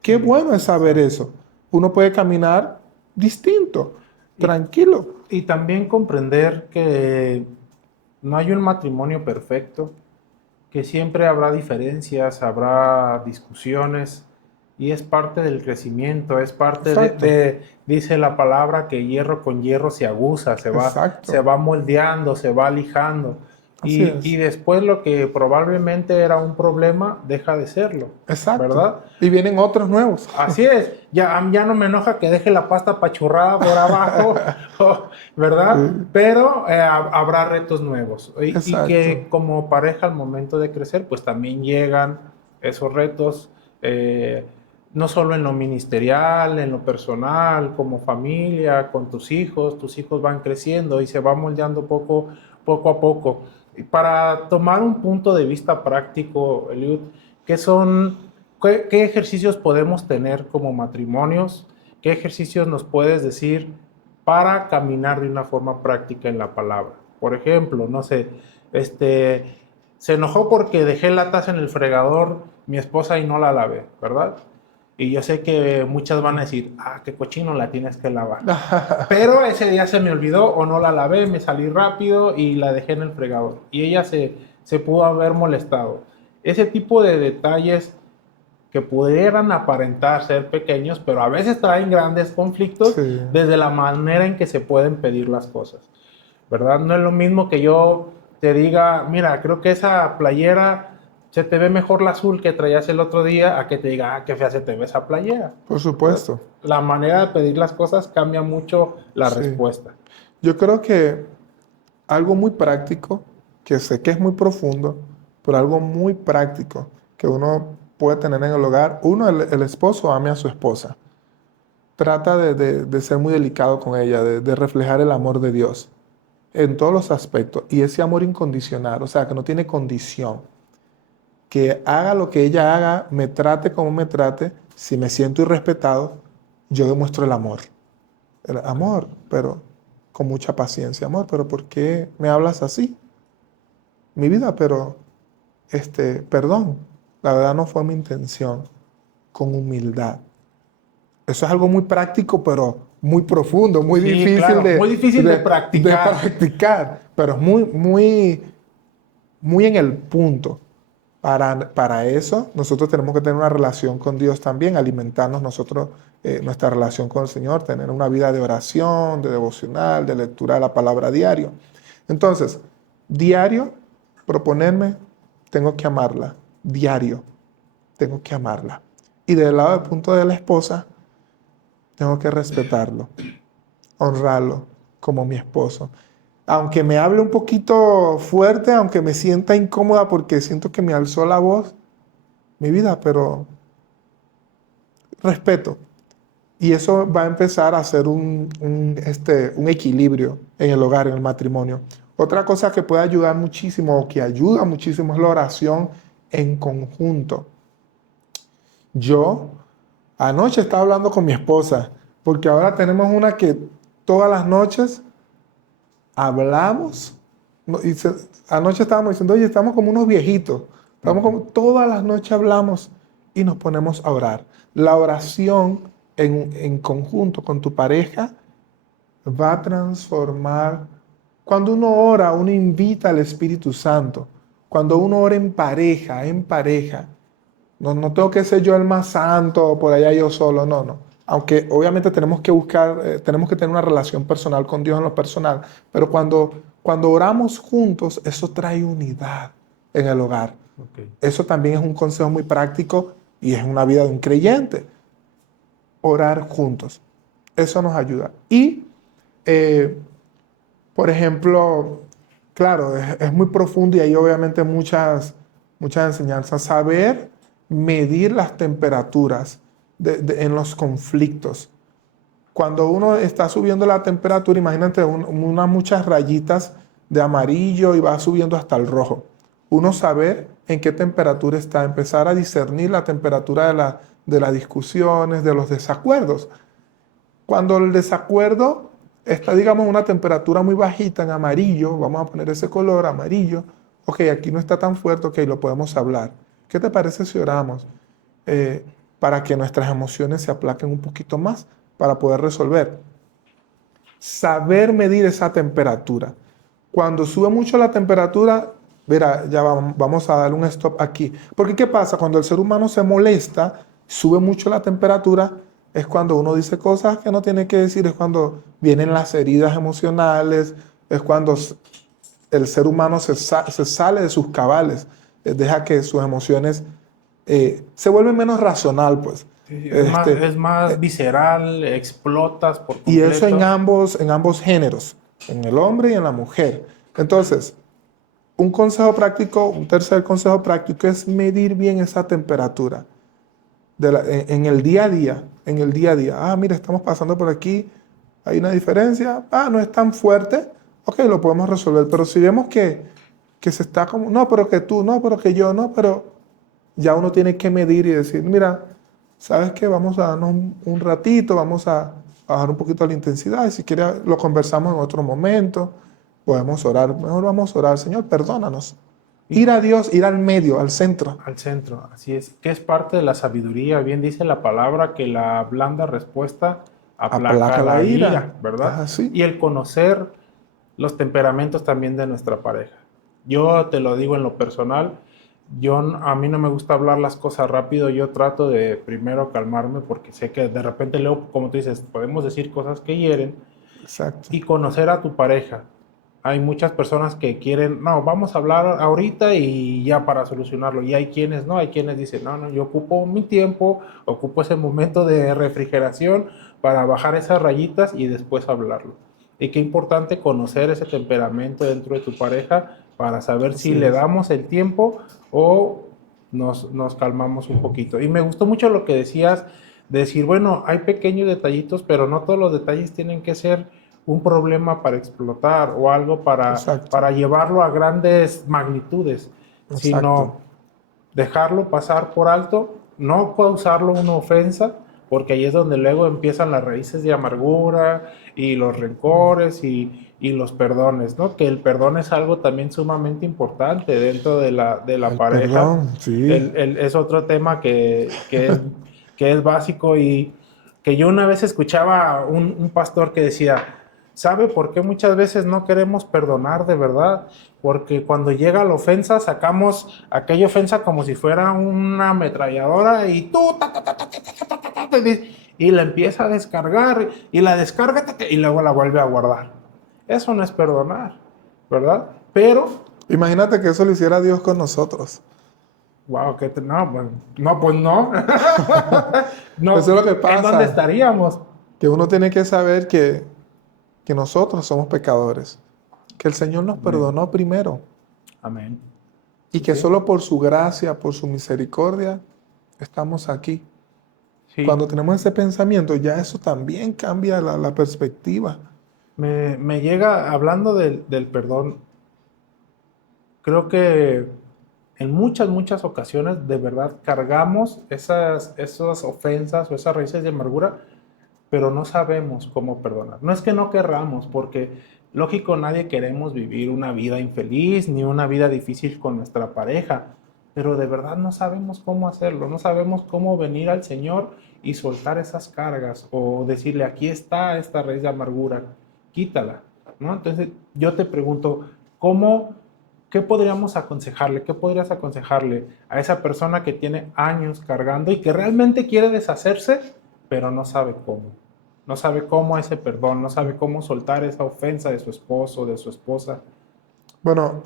Qué Sí, bueno es saber exacto. eso. Uno puede caminar distinto, Y, tranquilo. y también comprender que no hay un matrimonio perfecto, que siempre habrá diferencias, habrá discusiones, y es parte del crecimiento, es parte Exacto, dice la palabra que hierro con hierro se aguza, se exacto. va moldeando, se va lijando. Así Y es. después lo que probablemente era un problema deja de serlo, Exacto. ¿verdad? Y vienen otros nuevos. Así es, ya no me enoja que deje la pasta apachurrada por abajo, ¿verdad? Sí, Pero habrá retos nuevos y exacto. que como pareja al momento de crecer, pues también llegan esos retos, eh, no solo en lo ministerial, en lo personal, como familia, con tus hijos van creciendo y se va moldeando poco a poco. Y para tomar un punto de vista práctico, Eliud, ¿qué son ¿qué ejercicios podemos tener como matrimonios? ¿Qué ejercicios nos puedes decir para caminar de una forma práctica en la palabra? Por ejemplo, no sé, este, se enojó porque dejé la taza en el fregador, mi esposa y no la lavé, ¿verdad? Y yo sé que muchas van a decir, qué cochino la tienes que lavar. Pero ese día se me olvidó o no la lavé, me salí rápido y la dejé en el fregador. Y ella se pudo haber molestado. Ese tipo de detalles que pudieran aparentar ser pequeños, pero a veces traen grandes conflictos Sí, desde la manera en que se pueden pedir las cosas, ¿verdad? No es lo mismo que yo te diga, mira, creo que esa playera se te ve mejor la azul que traías el otro día, a que te diga, qué fea se te ve esa playera, por ¿verdad? supuesto. La manera de pedir las cosas cambia mucho la Sí. respuesta. Yo creo que algo muy práctico, que sé que es muy profundo, pero algo muy práctico que uno puede tener en el hogar. Uno, el esposo ame a su esposa. Trata de ser muy delicado con ella, de reflejar el amor de Dios en todos los aspectos. Y ese amor incondicional, o sea, que no tiene condición. Que haga lo que ella haga, me trate como me trate. Si me siento irrespetado, yo demuestro el amor. El Okay. amor, pero con mucha paciencia. Amor, pero ¿por qué me hablas así? Mi vida, pero perdón, la verdad no fue mi intención, con humildad. Eso es algo muy práctico, pero muy profundo, muy Sí, difícil claro, muy difícil de de practicar. practicar, pero es muy, muy, muy en el punto. Para eso, nosotros tenemos que tener una relación con Dios también, alimentarnos nosotros, nuestra relación con el Señor, tener una vida de oración, de devocional, de lectura de la palabra diario. Entonces, diario, proponerme, tengo que amarla. Diario, tengo que amarla. Y del lado del punto de la esposa, tengo que respetarlo, honrarlo como mi esposo. Aunque me hable un poquito fuerte, aunque me sienta incómoda porque siento que me alzó la voz, mi vida, pero respeto. Y eso va a empezar a ser un equilibrio en el hogar, en el matrimonio. Otra cosa que puede ayudar muchísimo o que ayuda muchísimo es la oración en conjunto. Yo anoche estaba hablando con mi esposa, porque ahora tenemos una que todas las noches hablamos. Anoche estábamos diciendo, oye, estamos como unos viejitos. Estamos Okay. como, todas las noches hablamos y nos ponemos a orar. La oración en conjunto con tu pareja va a transformar. Cuando uno ora, uno invita al Espíritu Santo. Cuando uno ora en pareja, no tengo que ser yo el más santo, por allá yo solo, no, no. Aunque obviamente tenemos que buscar, tenemos que tener una relación personal con Dios en lo personal, pero cuando oramos juntos, eso trae unidad en el hogar. Okay. Eso también es un consejo muy práctico y es una vida de un creyente. Orar juntos. Eso nos ayuda. Y, eh, por ejemplo, claro, es muy profundo y hay obviamente muchas enseñanzas. Saber medir las temperaturas en los conflictos. Cuando uno está subiendo la temperatura, imagínate muchas rayitas de amarillo y va subiendo hasta el rojo. Uno saber en qué temperatura está, empezar a discernir la temperatura de las discusiones, de los desacuerdos. Cuando el desacuerdo está, digamos, una temperatura muy bajita en amarillo, vamos a poner ese color amarillo, ok, aquí no está tan fuerte, ok, lo podemos hablar. ¿Qué te parece si oramos? Eh, para que nuestras emociones se aplaquen un poquito más, para poder resolver. Saber medir esa temperatura. Cuando sube mucho la temperatura, verá, ya vamos a dar un stop aquí. Porque ¿qué pasa? Cuando el ser humano se molesta, sube mucho la temperatura, es cuando uno dice cosas que no tiene que decir, es cuando vienen las heridas emocionales, es cuando el ser humano se sale de sus cabales, deja que sus emociones se vuelven menos racional, pues. Sí, es más visceral, explotas por Y eso completo. en ambos géneros, en el hombre y en la mujer. Entonces, un consejo práctico, un tercer consejo práctico es medir bien esa temperatura en el día a día, en el día a día. Ah, mira, estamos pasando por aquí, hay una diferencia, no es tan fuerte, ok, lo podemos resolver, pero si vemos que se está como, no, pero que tú, no, pero que yo, no, pero ya uno tiene que medir y decir, mira, ¿sabes qué? Vamos a darnos un ratito, vamos a bajar un poquito la intensidad y si quiere lo conversamos en otro momento, podemos orar, mejor vamos a orar, Señor, perdónanos. Ir a Dios, ir al medio, al centro. Al centro, así es, que es parte de la sabiduría. Bien dice la palabra que la blanda respuesta aplaca Aplaca la la ira. ira, Es ¿verdad? así. Y el conocer los temperamentos también de nuestra pareja. Yo te lo digo en lo personal, a mí no me gusta hablar las cosas rápido, yo trato de primero calmarme porque sé que de repente luego, como tú dices, podemos decir cosas que hieren Exacto. y conocer a tu pareja. Hay muchas personas que quieren, no, vamos a hablar ahorita y ya para solucionarlo. Y hay quienes no, hay quienes dicen, no, no, yo ocupo mi tiempo, ocupo ese momento de refrigeración para bajar esas rayitas y después hablarlo. Y qué importante conocer ese temperamento dentro de tu pareja para saber si Así le es. damos el tiempo o nos calmamos un poquito. Y me gustó mucho lo que decías, de decir, bueno, hay pequeños detallitos, pero no todos los detalles tienen que ser un problema para explotar o algo Exacto. para llevarlo a grandes magnitudes, Exacto. sino dejarlo pasar por alto, no causarlo una ofensa, porque ahí es donde luego empiezan las raíces de amargura y los rencores y los perdones, ¿no? Que el perdón es algo también sumamente importante dentro de la El pareja. perdón, sí. Es otro tema que es básico y que yo una vez escuchaba a un pastor que decía, ¿sabe por qué muchas veces no queremos perdonar de verdad? Porque cuando llega la ofensa sacamos aquella ofensa como si fuera una ametralladora y tú y la empieza a descargar y la descarga y luego la vuelve a guardar. Eso no es perdonar, ¿verdad? Pero, Imagínate que eso lo hiciera Dios con nosotros. wow, no, pues no. No, Eso es lo que ¿en dónde pasa, estaríamos? que uno tiene que saber que nosotros somos pecadores, que el Señor nos Amén. perdonó primero Amén. y Sí, que sí. solo por su gracia, por su misericordia, estamos aquí. Sí. Cuando tenemos ese pensamiento, ya eso también cambia la perspectiva. Me llega, hablando del perdón, creo que en muchas ocasiones de verdad cargamos esas ofensas o esas raíces de amargura, pero no sabemos cómo perdonar. No es que no querramos, porque lógico, nadie queremos vivir una vida infeliz ni una vida difícil con nuestra pareja, pero de verdad no sabemos cómo hacerlo, no sabemos cómo venir al Señor y soltar esas cargas o decirle, aquí está esta raíz de amargura, quítala, ¿no? Entonces yo te pregunto, ¿cómo, qué podríamos aconsejarle? ¿Qué podrías aconsejarle a esa persona que tiene años cargando y que realmente quiere deshacerse, pero no sabe cómo? No sabe cómo ese perdón, no sabe cómo soltar esa ofensa de su esposo, de su esposa. Bueno,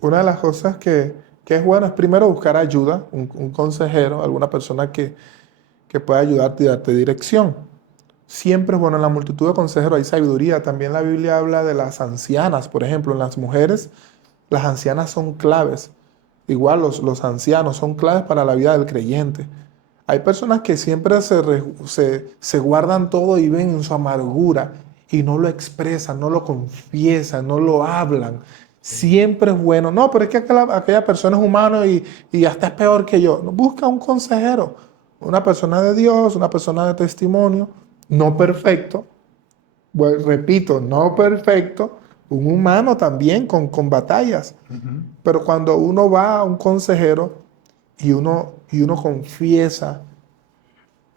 una de las cosas que es bueno es primero buscar ayuda, un consejero, alguna persona que pueda ayudarte y darte dirección. Siempre es bueno, en la multitud de consejeros hay sabiduría. También la Biblia habla de las ancianas, por ejemplo, en las mujeres, las ancianas son claves. Igual los ancianos son claves para la vida del creyente. Hay personas que siempre se guardan todo y ven en su amargura y no lo expresan, no lo confiesan, no lo hablan. Siempre es bueno. No, pero es que aquella persona es humano y hasta es peor que yo. No, busca un consejero, una persona de Dios, una persona de testimonio, no perfecto. Bueno, repito, no perfecto, un humano también con batallas. Ujú. Pero cuando uno va a un consejero y uno confiesa,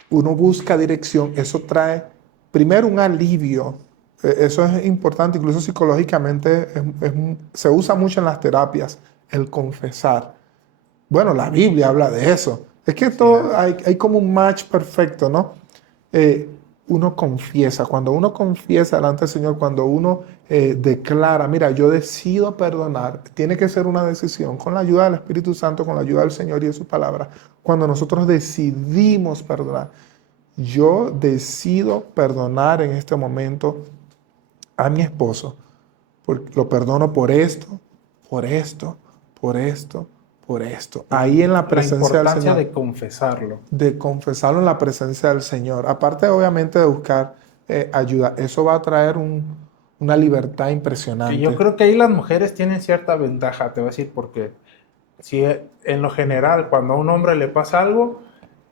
uno busca dirección, eso trae primero un alivio. Eso es importante, incluso psicológicamente se usa mucho en las terapias, el confesar. Bueno, la Biblia habla de eso. Es que Así todo, es. hay como un match perfecto, ¿no? Eh, uno confiesa, cuando uno confiesa delante del Señor, cuando uno declara, mira, yo decido perdonar, tiene que ser una decisión con la ayuda del Espíritu Santo, con la ayuda del Señor y de su palabra. Cuando nosotros decidimos perdonar, yo decido perdonar en este momento a mi esposo, porque lo perdono por esto, por esto, por esto, por esto. Ahí en la presencia del Señor. La importancia de confesarlo. De confesarlo en la presencia del Señor. Aparte, obviamente, de buscar ayuda. Eso va a traer una libertad impresionante. Y yo creo que ahí las mujeres tienen cierta ventaja, te voy a decir, porque si en lo general, cuando a un hombre le pasa algo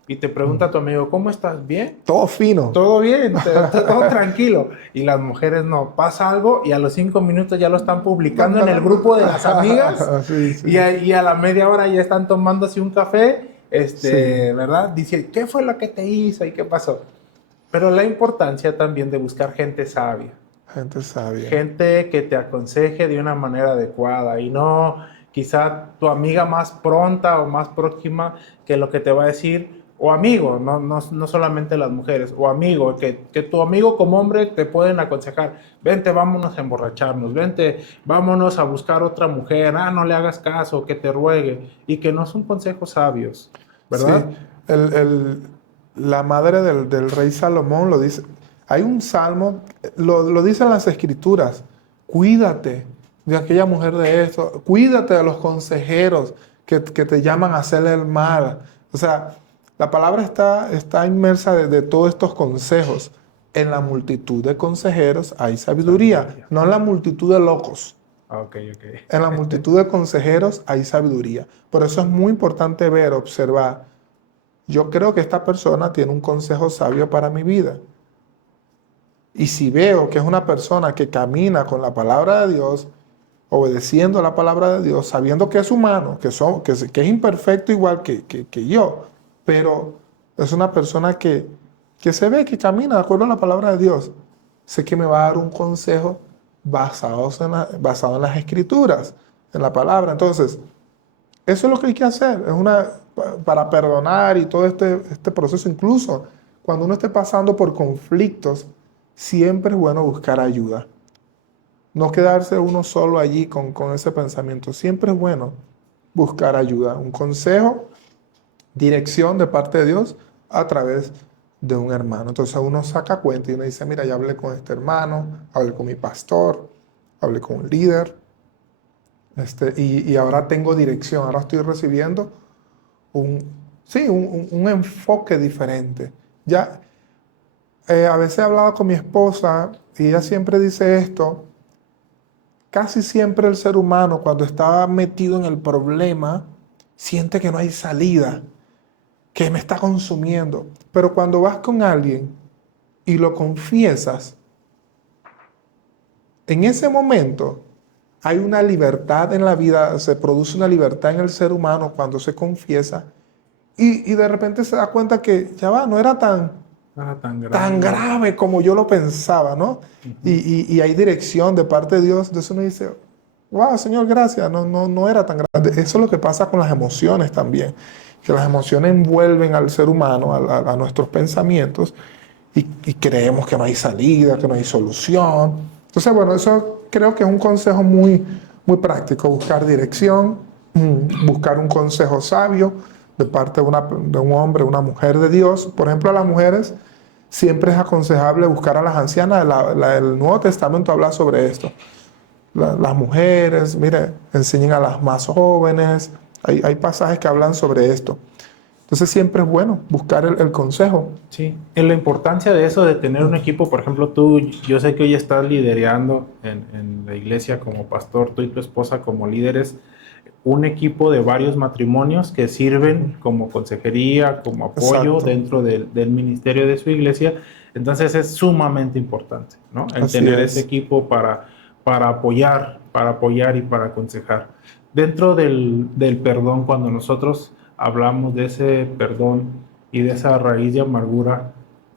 y te pregunta a tu amigo, ¿cómo estás? ¿Bien? Todo fino. Todo bien, todo tranquilo. Y las mujeres no, pasa algo y a los 5 minutos ya lo están publicando en el grupo de las amigas. Sí, sí. Y a la media hora ya están tomándose un café, Sí. ¿verdad? Dice, ¿qué fue lo que te hizo y qué pasó? Pero la importancia también de buscar gente sabia. Gente sabia. Gente que te aconseje de una manera adecuada y no quizá tu amiga más pronta o más próxima que lo que te va a decir, o amigo, no solamente las mujeres, o amigo, que tu amigo como hombre te pueden aconsejar, vente, vámonos a emborracharnos, vente, vámonos a buscar otra mujer, no le hagas caso, que te ruegue, y que no son consejos sabios, ¿verdad? Sí. La madre del rey Salomón lo dice. Hay un salmo, lo dicen las escrituras, cuídate de aquella mujer de esto, cuídate de los consejeros que te llaman a hacer el mal. O sea, la palabra está inmersa de todos estos consejos. En la multitud de consejeros hay sabiduría, no en la multitud de locos. Okay. En la multitud de consejeros hay sabiduría. Por eso es muy importante ver, observar. Yo creo que esta persona tiene un consejo sabio para mi vida. Y si veo que es una persona que camina con la palabra de Dios, obedeciendo la palabra de Dios, sabiendo que es humano, que es imperfecto igual que yo, pero es una persona que se ve que camina de acuerdo a la palabra de Dios, sé que me va a dar un consejo basado en las escrituras, en la palabra. Entonces, eso es lo que hay que hacer, para perdonar y todo este proceso, incluso cuando uno esté pasando por conflictos, siempre es bueno buscar ayuda. No quedarse uno solo allí con ese pensamiento. Siempre es bueno buscar ayuda, un consejo, dirección de parte de Dios a través de un hermano. Entonces uno saca cuenta y uno dice, mira, ya hablé con este hermano, hablé con mi pastor, hablé con un líder, y ahora tengo dirección, ahora estoy recibiendo un enfoque diferente. Ya, a veces he hablado con mi esposa y ella siempre dice esto. Casi siempre el ser humano, cuando está metido en el problema, siente que no hay salida, que me está consumiendo. Pero cuando vas con alguien y lo confiesas, en ese momento hay una libertad en la vida, se produce una libertad en el ser humano cuando se confiesa y de repente se da cuenta que ya va, no era tan grave como yo lo pensaba, ¿no? Uh-huh. Y hay dirección de parte de Dios. Entonces uno dice, wow, Señor, gracias, no era tan grave. Eso es lo que pasa con las emociones también, que las emociones envuelven al ser humano, a nuestros pensamientos, y creemos que no hay salida, que no hay solución. Entonces, bueno, eso creo que es un consejo muy, muy práctico, buscar dirección, buscar un consejo sabio de parte de un hombre, una mujer de Dios. Por ejemplo, a las mujeres siempre es aconsejable buscar a las ancianas. El Nuevo Testamento habla sobre esto. Las mujeres, mire, enseñen a las más jóvenes. Hay pasajes que hablan sobre esto. Entonces siempre es bueno buscar el consejo. Sí, en la importancia de eso, de tener un equipo, por ejemplo, yo sé que hoy estás liderando en la iglesia como pastor, tú y tu esposa como líderes, un equipo de varios matrimonios que sirven como consejería, como apoyo. Exacto. Dentro del ministerio de su iglesia. Entonces es sumamente importante, ¿no? El tener ese equipo para apoyar y para aconsejar. Dentro del perdón, cuando nosotros hablamos de ese perdón y de esa raíz de amargura,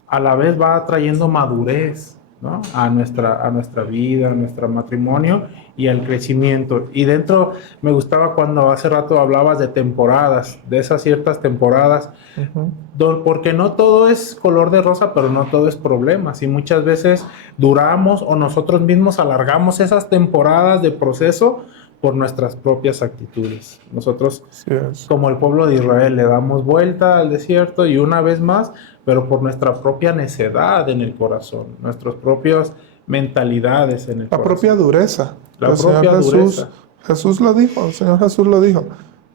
a la vez va trayendo madurez, ¿no? A nuestra vida, a nuestro matrimonio y al crecimiento. Y dentro, me gustaba cuando hace rato hablabas de temporadas, de esas ciertas temporadas, Ujú. porque no todo es color de rosa, pero no todo es problemas. Y muchas veces duramos o nosotros mismos alargamos esas temporadas de proceso por nuestras propias actitudes. Nosotros, Así es. como el pueblo de Israel, le damos vuelta al desierto y una vez más, pero por nuestra propia necedad en el corazón, nuestras propias mentalidades en el La propia corazón, dureza. la El Señor propia Jesús, dureza. Jesús lo dijo, el Señor Jesús lo dijo.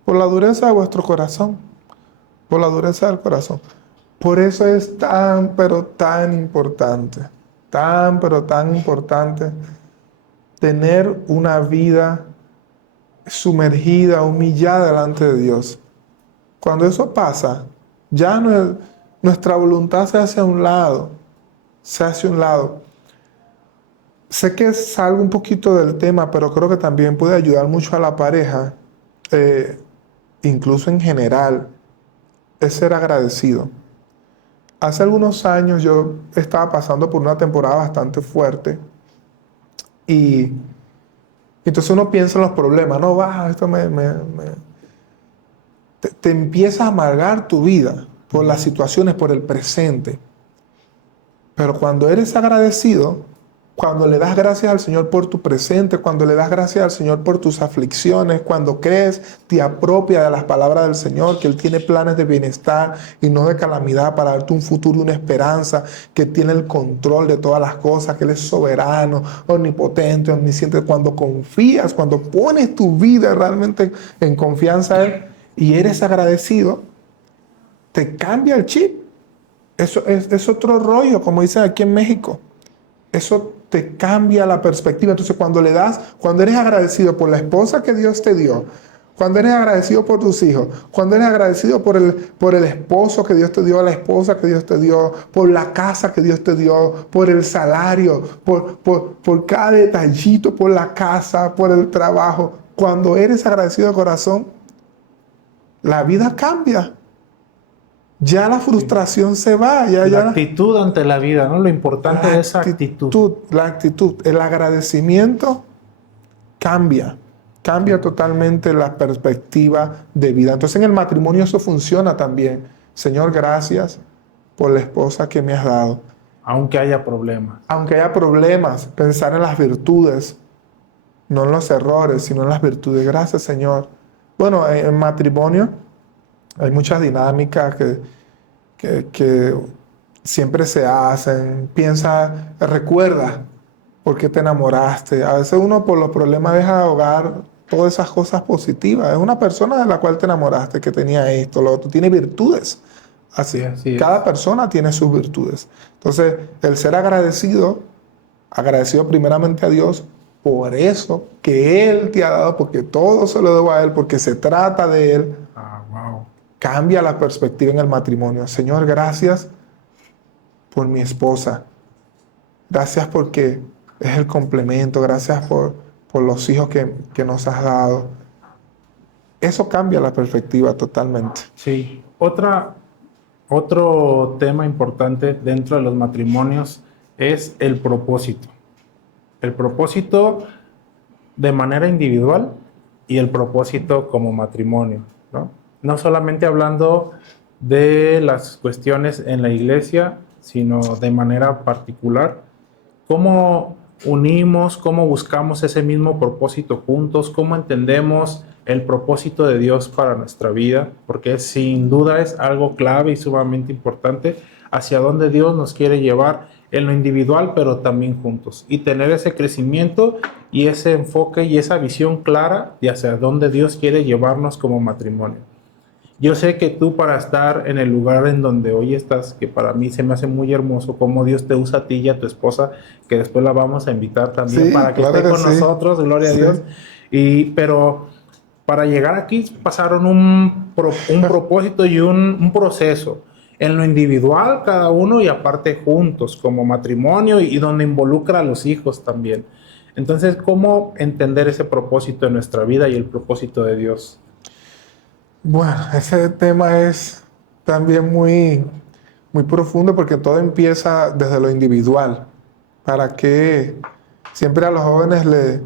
Por la dureza de vuestro corazón. Por la dureza del corazón. Por eso es tan, pero tan importante. Tan, pero tan importante tener una vida sumergida, humillada delante de Dios. Cuando eso pasa, ya nuestra voluntad se hace a un lado, se hace a un lado. Sé que salgo un poquito del tema, pero creo que también puede ayudar mucho a la pareja, eh, incluso en general, es ser agradecido. Hace algunos años yo estaba pasando por una temporada bastante fuerte y entonces uno piensa en los problemas, no, va, esto te empieza a amargar tu vida por las situaciones, por el presente. Pero cuando eres agradecido, cuando le das gracias al Señor por tu presente, cuando le das gracias al Señor por tus aflicciones, cuando crees, te apropia de las palabras del Señor, que Él tiene planes de bienestar y no de calamidad para darte un futuro y una esperanza, que tiene el control de todas las cosas, que Él es soberano, omnipotente, omnisciente. Cuando confías, cuando pones tu vida realmente en confianza a Él y eres agradecido, te cambia el chip. Eso es otro rollo, como dicen aquí en México. Eso te cambia la perspectiva. Entonces, cuando eres agradecido por la esposa que Dios te dio, cuando eres agradecido por tus hijos, cuando eres agradecido por el esposo que Dios te dio, la esposa que Dios te dio, por la casa que Dios te dio, por el salario, por cada detallito, por la casa, por el trabajo. Cuando eres agradecido de corazón, la vida cambia. Ya la Sí. frustración se va, La actitud ante la vida, ¿no? Lo importante de esa actitud. la actitud, el agradecimiento cambia totalmente la perspectiva de vida. Entonces en el matrimonio eso funciona también. Señor, gracias por la esposa que me has dado. Aunque haya problemas. Aunque haya problemas, pensar en las virtudes, no en los errores, sino en las virtudes. Gracias, Señor. Bueno, en matrimonio hay muchas dinámicas que siempre se hacen. Piensa, recuerda por qué te enamoraste. A veces uno por los problemas deja de ahogar todas esas cosas positivas. Es una persona de la cual te enamoraste, que tenía esto, lo otro, tiene virtudes. Así, Sí, así es. cada persona tiene sus virtudes. Entonces, el ser agradecido, agradecido primeramente a Dios por eso que Él te ha dado, porque todo se lo debo a Él, porque se trata de Él, Ah, wow. cambia la perspectiva en el matrimonio. Señor, gracias por mi esposa. Gracias porque es el complemento. Gracias por los hijos que nos has dado. Eso cambia la perspectiva totalmente. Sí. Otro tema importante dentro de los matrimonios es el propósito. El propósito de manera individual y el propósito como matrimonio, ¿no? No solamente hablando de las cuestiones en la iglesia, sino de manera particular. ¿Cómo unimos, cómo buscamos ese mismo propósito juntos? ¿Cómo entendemos el propósito de Dios para nuestra vida? Porque sin duda es algo clave y sumamente importante hacia dónde Dios nos quiere llevar en lo individual, pero también juntos. Y tener ese crecimiento y ese enfoque y esa visión clara de hacia dónde Dios quiere llevarnos como matrimonio. Yo sé que tú, para estar en el lugar en donde hoy estás, que para mí se me hace muy hermoso cómo Dios te usa a ti y a tu esposa, que después la vamos a invitar también Sí, para que claro esté que con sí. nosotros, gloria a Sí. Dios. Pero para llegar aquí pasaron un propósito y un proceso. En lo individual, cada uno, y aparte juntos, como matrimonio, y donde involucra a los hijos también. Entonces, ¿cómo entender ese propósito en nuestra vida y el propósito de Dios? Bueno, ese tema es también muy profundo porque todo empieza desde lo individual. ¿Para qué? Siempre a los jóvenes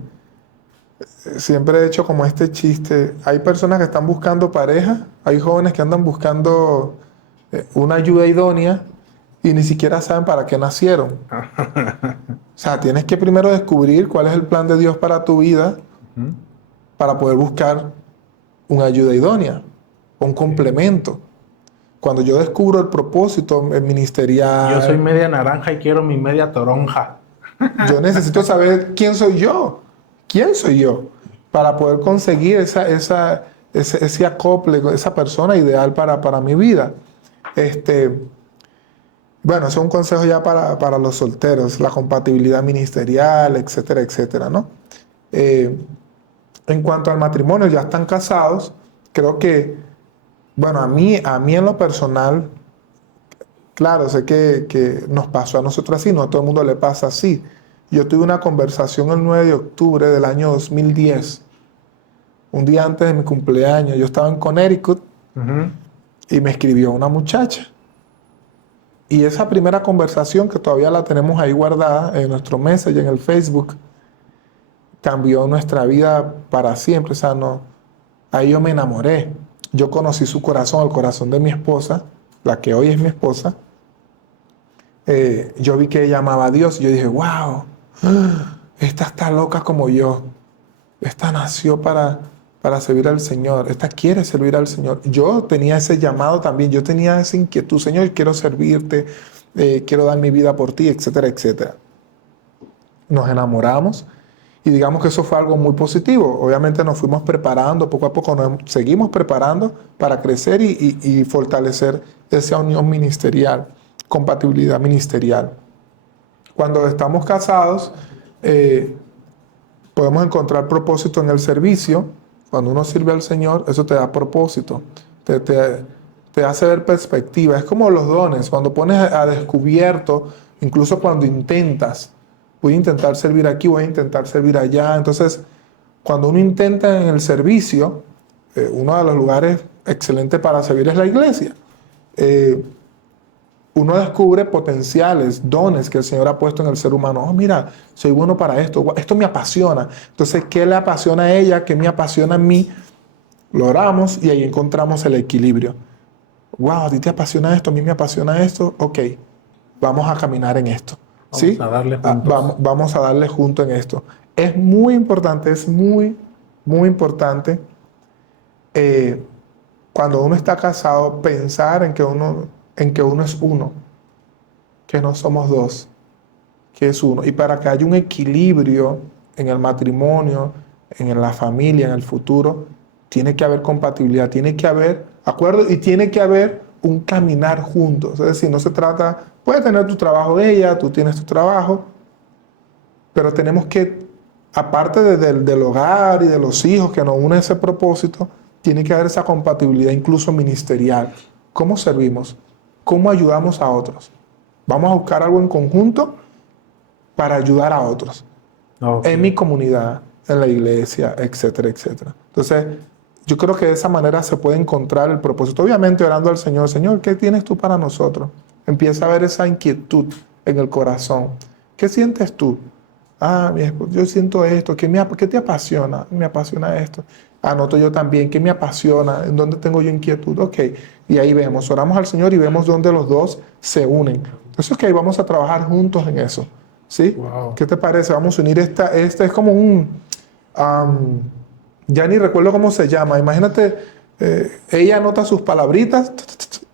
siempre he hecho como este chiste. Hay personas que están buscando pareja, hay jóvenes que andan buscando una ayuda idónea y ni siquiera saben para qué nacieron. O sea, tienes que primero descubrir cuál es el plan de Dios para tu vida para poder buscar una ayuda idónea, un complemento. Cuando yo descubro el propósito ministerial... Yo soy media naranja y quiero mi media toronja. Yo necesito saber quién soy yo. ¿Quién soy yo? Para poder conseguir ese acople, esa persona ideal para mi vida. Bueno, eso es un consejo ya para los solteros, la compatibilidad ministerial, etcétera, etcétera, ¿no? En cuanto al matrimonio, ya están casados, creo que, bueno, a mí en lo personal, claro, sé que nos pasó a nosotros así, no a todo el mundo le pasa así. Yo tuve una conversación el 9 de octubre del año 2010, un día antes de mi cumpleaños. Yo estaba en Connecticut y me escribió una muchacha. Y esa primera conversación, que todavía la tenemos ahí guardada en nuestro Messenger, en el Facebook, cambió nuestra vida para siempre. O sea, ahí yo me enamoré. Yo conocí su corazón, el corazón de mi esposa, la que hoy es mi esposa. Yo vi que ella amaba a Dios y yo dije, wow, esta está loca como yo. Esta nació para servir al Señor. Esta quiere servir al Señor. Yo tenía ese llamado también. Yo tenía esa inquietud. Señor, quiero servirte. Quiero dar mi vida por ti, etcétera, etcétera. Nos enamoramos y digamos que eso fue algo muy positivo. Obviamente nos fuimos preparando. Poco a poco nos seguimos preparando para crecer y fortalecer esa unión ministerial, compatibilidad ministerial. Cuando estamos casados, podemos encontrar propósito en el servicio. Cuando uno sirve al Señor, eso te da propósito, te hace ver perspectiva. Es como los dones, cuando pones a descubierto, incluso cuando intentas, voy a intentar servir aquí, voy a intentar servir allá. Entonces, cuando uno intenta en el servicio, uno de los lugares excelentes para servir es la iglesia. Uno descubre potenciales, dones que el Señor ha puesto en el ser humano. Oh, mira, soy bueno para esto. Esto me apasiona. Entonces, ¿qué le apasiona a ella? ¿Qué me apasiona a mí? Lo oramos y ahí encontramos el equilibrio. Wow, a ti te apasiona esto, a mí me apasiona esto. Ok, vamos a caminar en esto. ¿Sí? Vamos a darle juntos. Vamos a darle junto en esto. Es muy importante, es muy, muy importante cuando uno está casado pensar en que uno es uno, que no somos dos, que es uno. Y para que haya un equilibrio en el matrimonio, en la familia, en el futuro, tiene que haber compatibilidad, tiene que haber acuerdo y tiene que haber un caminar juntos. Es decir, no se trata, puede tener tu trabajo ella, tú tienes tu trabajo, pero tenemos que, aparte del hogar y de los hijos que nos une ese propósito, tiene que haber esa compatibilidad incluso ministerial. ¿Cómo servimos? ¿Cómo ayudamos a otros? Vamos a buscar algo en conjunto para ayudar a otros. Okay. En mi comunidad, en la iglesia, etcétera, etcétera. Entonces, yo creo que de esa manera se puede encontrar el propósito. Obviamente orando al Señor, Señor, ¿qué tienes tú para nosotros? Empieza a ver esa inquietud en el corazón. ¿Qué sientes tú? Ah, yo siento esto. ¿Qué te apasiona? Me apasiona esto. Anoto yo también. ¿Qué me apasiona? ¿En dónde tengo yo inquietud? Ok. Y ahí vemos. Oramos al Señor y vemos dónde los dos se unen. Entonces, ok, vamos a trabajar juntos en eso. ¿Sí? Wow. ¿Qué te parece? Vamos a unir esta es como un... ya ni recuerdo cómo se llama. Imagínate, ella anota sus palabritas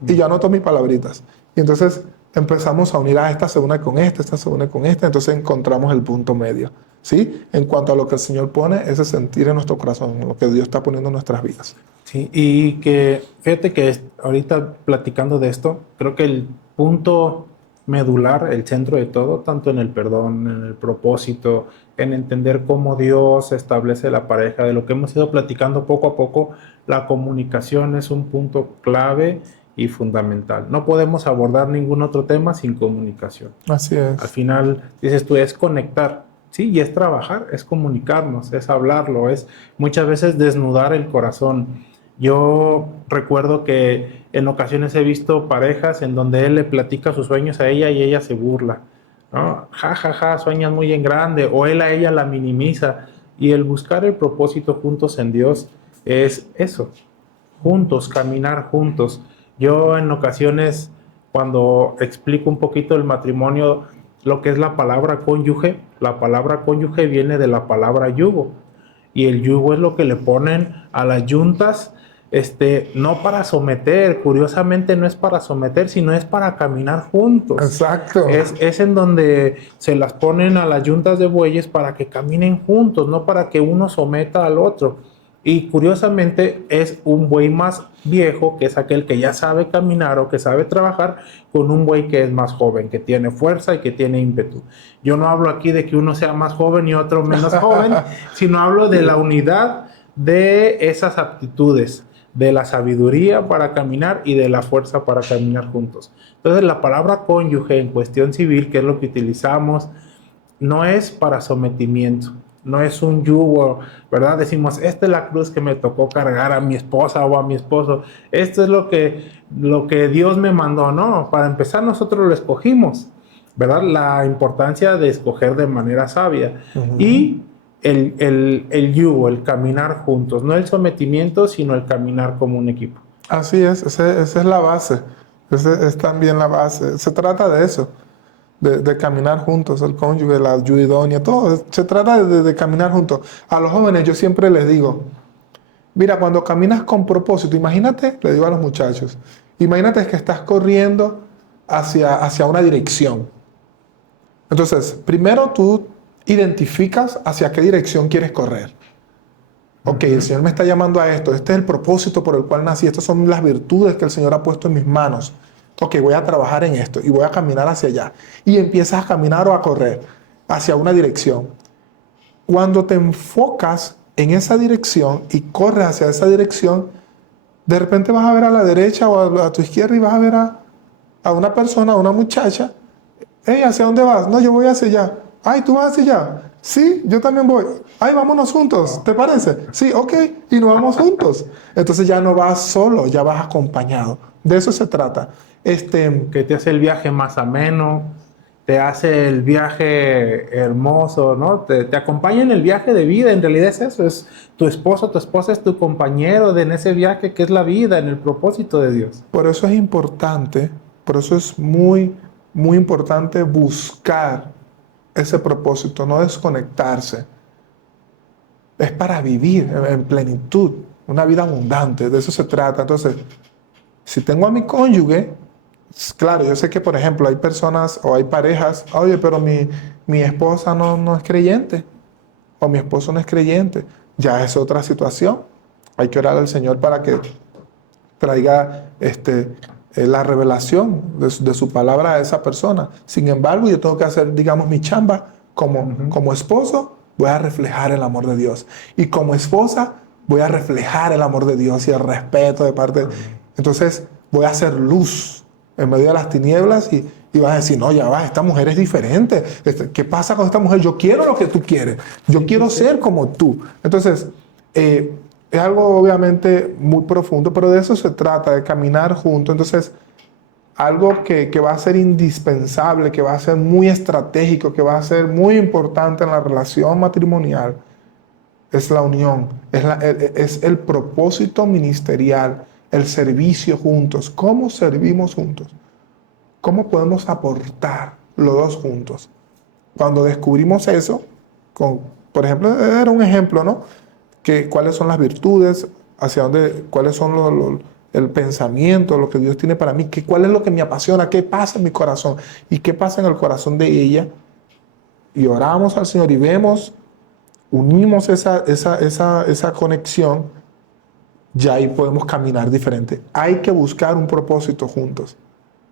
y yo anoto mis palabritas. Y entonces empezamos a unir, esta se une con esta se une con esta, entonces encontramos el punto medio, ¿sí? En cuanto a lo que el Señor pone, ese sentir en nuestro corazón, lo que Dios está poniendo en nuestras vidas. Sí, y que fíjate que ahorita platicando de esto, creo que el punto medular, el centro de todo, tanto en el perdón, en el propósito, en entender cómo Dios establece la pareja, de lo que hemos ido platicando poco a poco, la comunicación es un punto clave y fundamental. No podemos abordar ningún otro tema sin comunicación. Así es. Al final, dices tú, es conectar, ¿sí? Y es trabajar, es comunicarnos, es hablarlo, es muchas veces desnudar el corazón. Yo recuerdo que en ocasiones he visto parejas en donde él le platica sus sueños a ella y ella se burla. ¿no? Ja, ja, ja, sueñas muy en grande, o él a ella la minimiza. Y el buscar el propósito juntos en Dios es eso, juntos, caminar juntos. Yo en ocasiones, cuando explico un poquito el matrimonio, lo que es la palabra cónyuge viene de la palabra yugo, y el yugo es lo que le ponen a las yuntas, no para someter, curiosamente no es para someter, sino es para caminar juntos. Exacto. Es en donde se las ponen a las yuntas de bueyes para que caminen juntos, no para que uno someta al otro. Y curiosamente es un buey más viejo, que es aquel que ya sabe caminar o que sabe trabajar, con un buey que es más joven, que tiene fuerza y que tiene ímpetu. Yo no hablo aquí de que uno sea más joven y otro menos joven, sino hablo de la unidad de esas aptitudes, de la sabiduría para caminar y de la fuerza para caminar juntos. Entonces la palabra cónyuge en cuestión civil, que es lo que utilizamos, no es para sometimiento, no es un yugo, ¿verdad? Decimos, esta es la cruz que me tocó cargar a mi esposa o a mi esposo, esto es lo que Dios me mandó, no, para empezar nosotros lo escogimos, ¿verdad? La importancia de escoger de manera sabia. Y el yugo, el caminar juntos, no el sometimiento, sino el caminar como un equipo. Así es, esa es la base. Esa es también la base. Se trata de eso, de caminar juntos, el cónyuge, la ayuda idónea, todo. Se trata de caminar juntos. A los jóvenes yo siempre les digo, mira, cuando caminas con propósito, imagínate, le digo a los muchachos, imagínate que estás corriendo hacia una dirección. Entonces, primero tú identificas hacia qué dirección quieres correr. Ok, el Señor me está llamando a esto, este es el propósito por el cual nací, estas son las virtudes que el Señor ha puesto en mis manos. Ok, voy a trabajar en esto y voy a caminar hacia allá. Y empiezas a caminar o a correr hacia una dirección. Cuando te enfocas en esa dirección y corres hacia esa dirección, de repente vas a ver a la derecha o a tu izquierda y vas a ver a una persona, a una muchacha. Hey, ¿hacia dónde vas? No, yo voy hacia allá. Ay, ¿tú vas hacia allá? Sí, yo también voy. Ay, vámonos juntos, ¿te parece? Sí, ok, y nos vamos juntos. Entonces ya no vas solo, ya vas acompañado. De eso se trata. Que te hace el viaje más ameno, te hace el viaje hermoso, ¿no? Te acompaña en el viaje de vida, en realidad es eso, es tu esposo, tu esposa es tu compañero en ese viaje que es la vida, en el propósito de Dios. Por eso es importante, por eso es muy, muy importante buscar ese propósito, no desconectarse. Es para vivir en plenitud, una vida abundante, de eso se trata. Entonces, si tengo a mi cónyuge, claro, yo sé que, por ejemplo, hay personas o hay parejas, oye, pero mi esposa no es creyente, o mi esposo no es creyente, ya es otra situación. Hay que orar al Señor para que traiga la revelación de su palabra a esa persona. Sin embargo, yo tengo que hacer, digamos, mi chamba como esposo, voy a reflejar el amor de Dios. Y como esposa, voy a reflejar el amor de Dios y el respeto de parte de... Entonces, voy a hacer luz en medio de las tinieblas y vas a decir, no, ya va, esta mujer es diferente. ¿Qué pasa con esta mujer? Yo quiero lo que tú quieres. Yo quiero ser como tú. Entonces, es algo obviamente muy profundo, pero de eso se trata, de caminar juntos. Entonces, algo que va a ser indispensable, que va a ser muy estratégico, que va a ser muy importante en la relación matrimonial, es la unión, es el propósito ministerial, el servicio juntos. ¿Cómo servimos juntos? ¿Cómo podemos aportar los dos juntos? Cuando descubrimos eso, por ejemplo, era un ejemplo, ¿no? Cuáles son las virtudes, hacia dónde, cuáles son el pensamiento, lo que Dios tiene para mí, cuál es lo que me apasiona, qué pasa en mi corazón y qué pasa en el corazón de ella. Y oramos al Señor y vemos, unimos esa conexión, ya ahí podemos caminar diferente. Hay que buscar un propósito juntos.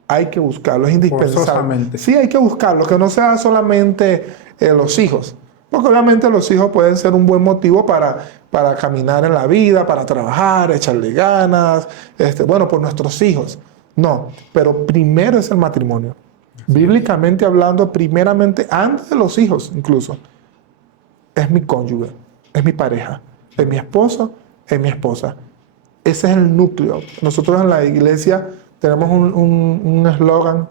Hay que buscarlo, es indispensable. Sí, hay que buscarlo, que no sea solamente los hijos. Porque obviamente los hijos pueden ser un buen motivo para caminar en la vida, para trabajar, echarle ganas, bueno, por nuestros hijos. No, pero primero es el matrimonio. Bíblicamente hablando, primeramente, antes de los hijos incluso, es mi cónyuge, es mi pareja, es mi esposo, es mi esposa. Ese es el núcleo. Nosotros en la iglesia tenemos un eslogan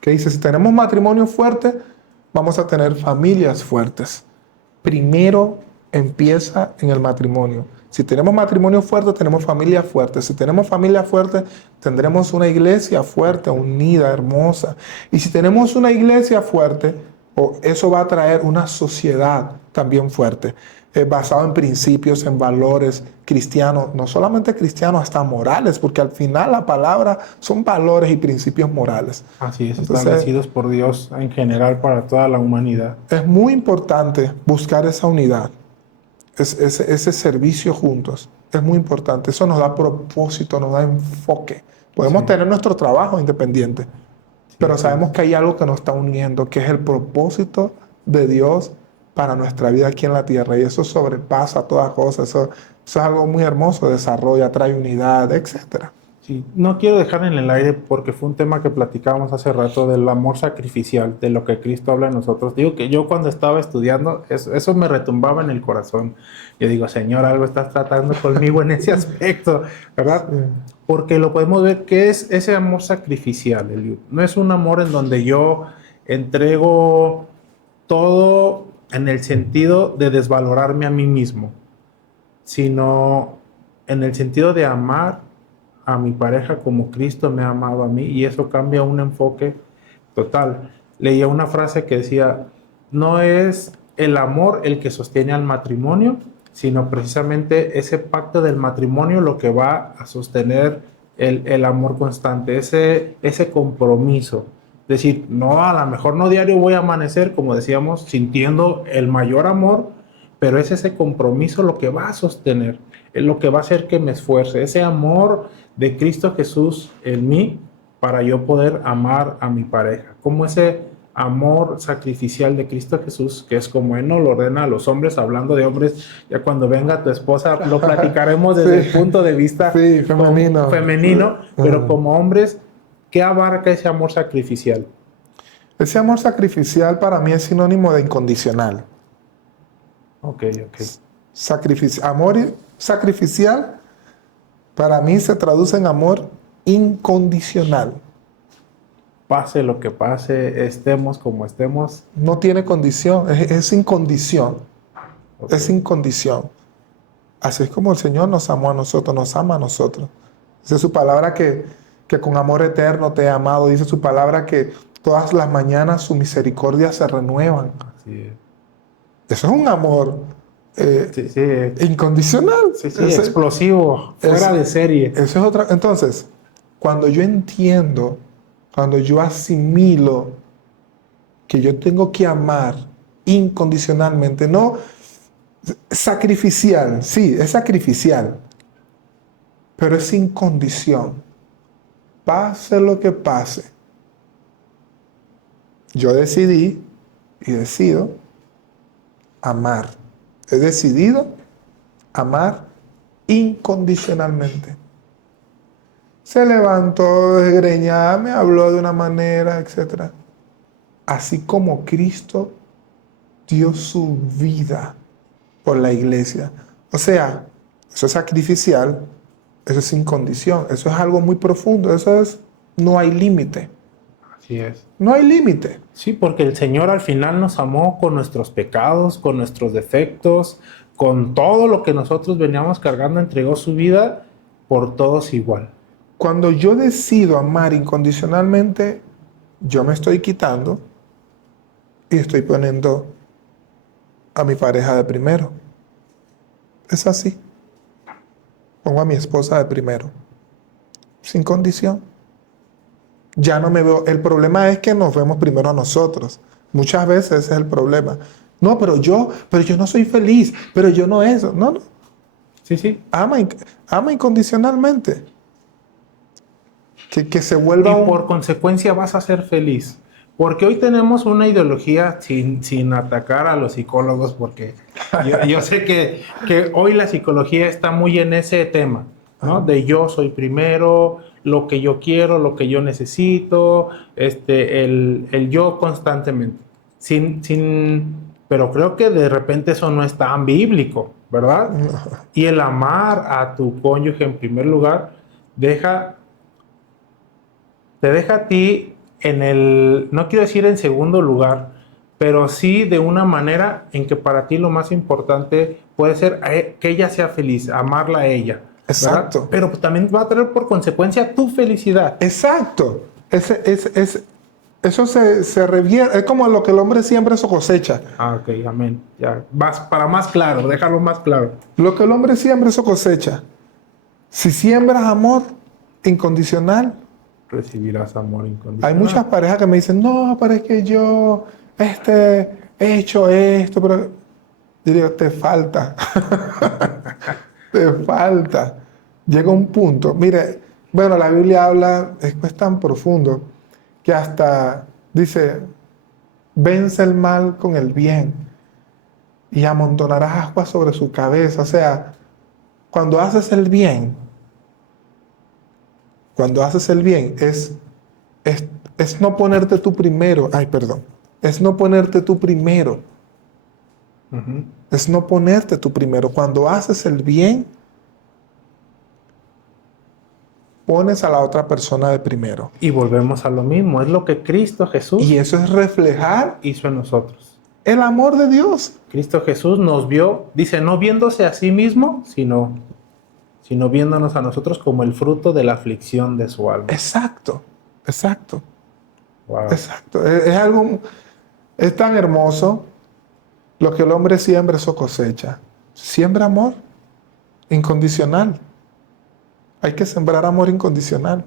que dice, si tenemos matrimonio fuerte, vamos a tener familias fuertes. Primero empieza en el matrimonio. Si tenemos matrimonio fuerte, tenemos familia fuerte. Si tenemos familia fuerte, tendremos una iglesia fuerte, unida, hermosa. Y si tenemos una iglesia fuerte, eso va a traer una sociedad también fuerte, basado en principios, en valores cristianos, no solamente cristianos, hasta morales, porque al final la palabra son valores y principios morales. Así es, Entonces, establecidos por Dios en general para toda la humanidad. es muy importante buscar esa unidad, ese servicio juntos. Es muy importante. Eso nos da propósito, nos da enfoque. Podemos tener nuestro trabajo independiente, pero sabemos que hay algo que nos está uniendo, que es el propósito de Dios para nuestra vida aquí en la tierra. Y eso sobrepasa toda cosa. Eso es algo muy hermoso. Desarrolla, trae unidad, etc. Sí, no quiero dejar en el aire porque fue un tema que platicábamos hace rato del amor sacrificial, de lo que Cristo habla en nosotros. Digo que yo cuando estaba estudiando, eso me retumbaba en el corazón. Yo digo, Señor, algo estás tratando conmigo en ese aspecto, ¿verdad? Sí. Porque lo podemos ver que es ese amor sacrificial, Eliud. No es un amor en donde yo entrego todo en el sentido de desvalorarme a mí mismo, sino en el sentido de amar a mi pareja como Cristo me ha amado a mí, y eso cambia un enfoque total. Leía una frase que decía, no es el amor el que sostiene al matrimonio, sino precisamente ese pacto del matrimonio lo que va a sostener el amor constante, ese compromiso. Es decir, no, a lo mejor no diario voy a amanecer, como decíamos, sintiendo el mayor amor, pero es ese compromiso lo que va a sostener, es lo que va a hacer que me esfuerce, ese amor de Cristo Jesús en mí para yo poder amar a mi pareja, como ese amor sacrificial de Cristo Jesús, que es como Él nos lo ordena a los hombres, hablando de hombres. Ya cuando venga tu esposa lo platicaremos desde el punto de vista femenino, pero como hombres, ¿qué abarca ese amor sacrificial? Ese amor sacrificial para mí es sinónimo de incondicional. Ok. Amor sacrificial para mí se traduce en amor incondicional. Pase lo que pase, estemos como estemos. No tiene condición, es sin condición. Okay. Es sin condición. Así es como el Señor nos amó a nosotros, nos ama a nosotros. Dice su palabra que con amor eterno te he amado. Dice su palabra que todas las mañanas su misericordia se renuevan. Así es. Eso es un amor incondicional. Sí, explosivo, fuera de serie. Eso es otra. Entonces, cuando yo entiendo, cuando yo asimilo que yo tengo que amar incondicionalmente, no sacrificial, sí, es sacrificial, pero es sin condición. Pase lo que pase. Yo decidí y decido amar. He decidido amar incondicionalmente. Se levantó desgreñada, me habló de una manera, etc. Así como Cristo dio su vida por la iglesia. O sea, eso es sacrificial, eso es sin condición, eso es algo muy profundo, no hay límite. Así es. No hay límite. Sí, porque el Señor al final nos amó con nuestros pecados, con nuestros defectos, con todo lo que nosotros veníamos cargando, entregó su vida por todos igual. Cuando yo decido amar incondicionalmente, yo me estoy quitando y estoy poniendo a mi pareja de primero. Es así. Pongo a mi esposa de primero. Sin condición. Ya no me veo. El problema es que nos vemos primero a nosotros. Muchas veces ese es el problema. No, pero yo no soy feliz, pero yo no eso. No. Sí. Ama incondicionalmente. Que se vuelva y por consecuencia vas a ser feliz. Porque hoy tenemos una ideología sin atacar a los psicólogos, porque yo sé que hoy la psicología está muy en ese tema, ¿no? De yo soy primero, lo que yo quiero, lo que yo necesito, el yo constantemente. Pero creo que de repente eso no es tan bíblico, ¿verdad? Y el amar a tu cónyuge en primer lugar te deja a ti no quiero decir en segundo lugar, pero sí de una manera en que para ti lo más importante puede ser que ella sea feliz, amarla a ella, ¿verdad? Exacto. Pero también va a traer por consecuencia tu felicidad. Exacto. Eso se revierte. Es como lo que el hombre siembra, eso cosecha. Ah, ok, amén. Ya, vas para más claro, déjalo más claro. Lo que el hombre siembra, eso cosecha. Si siembras amor incondicional, Recibirás amor hay incondicional. muchas parejas que me dicen, no, pero es que yo he hecho esto, pero yo digo, te falta. Te falta. Llega un punto. Mire, bueno, la Biblia habla, es tan profundo que hasta dice, vence el mal con el bien y amontonarás agua sobre su cabeza. O sea, cuando haces el bien, cuando haces el bien es, es no ponerte tú primero. Ay, perdón. Es no ponerte tú primero. Ujú. Es no ponerte tú primero. Cuando haces el bien, pones a la otra persona de primero. Y volvemos a lo mismo, es lo que Cristo Jesús Y eso es reflejar hizo en nosotros. el amor de Dios. Cristo Jesús nos vio, dice, no viéndose a sí mismo, sino viéndonos a nosotros como el fruto de la aflicción de su alma. Exacto, exacto, Wow. exacto. Es algo, es tan hermoso. Lo que el hombre siembra, eso cosecha. Siembra amor incondicional. Hay que sembrar amor incondicional.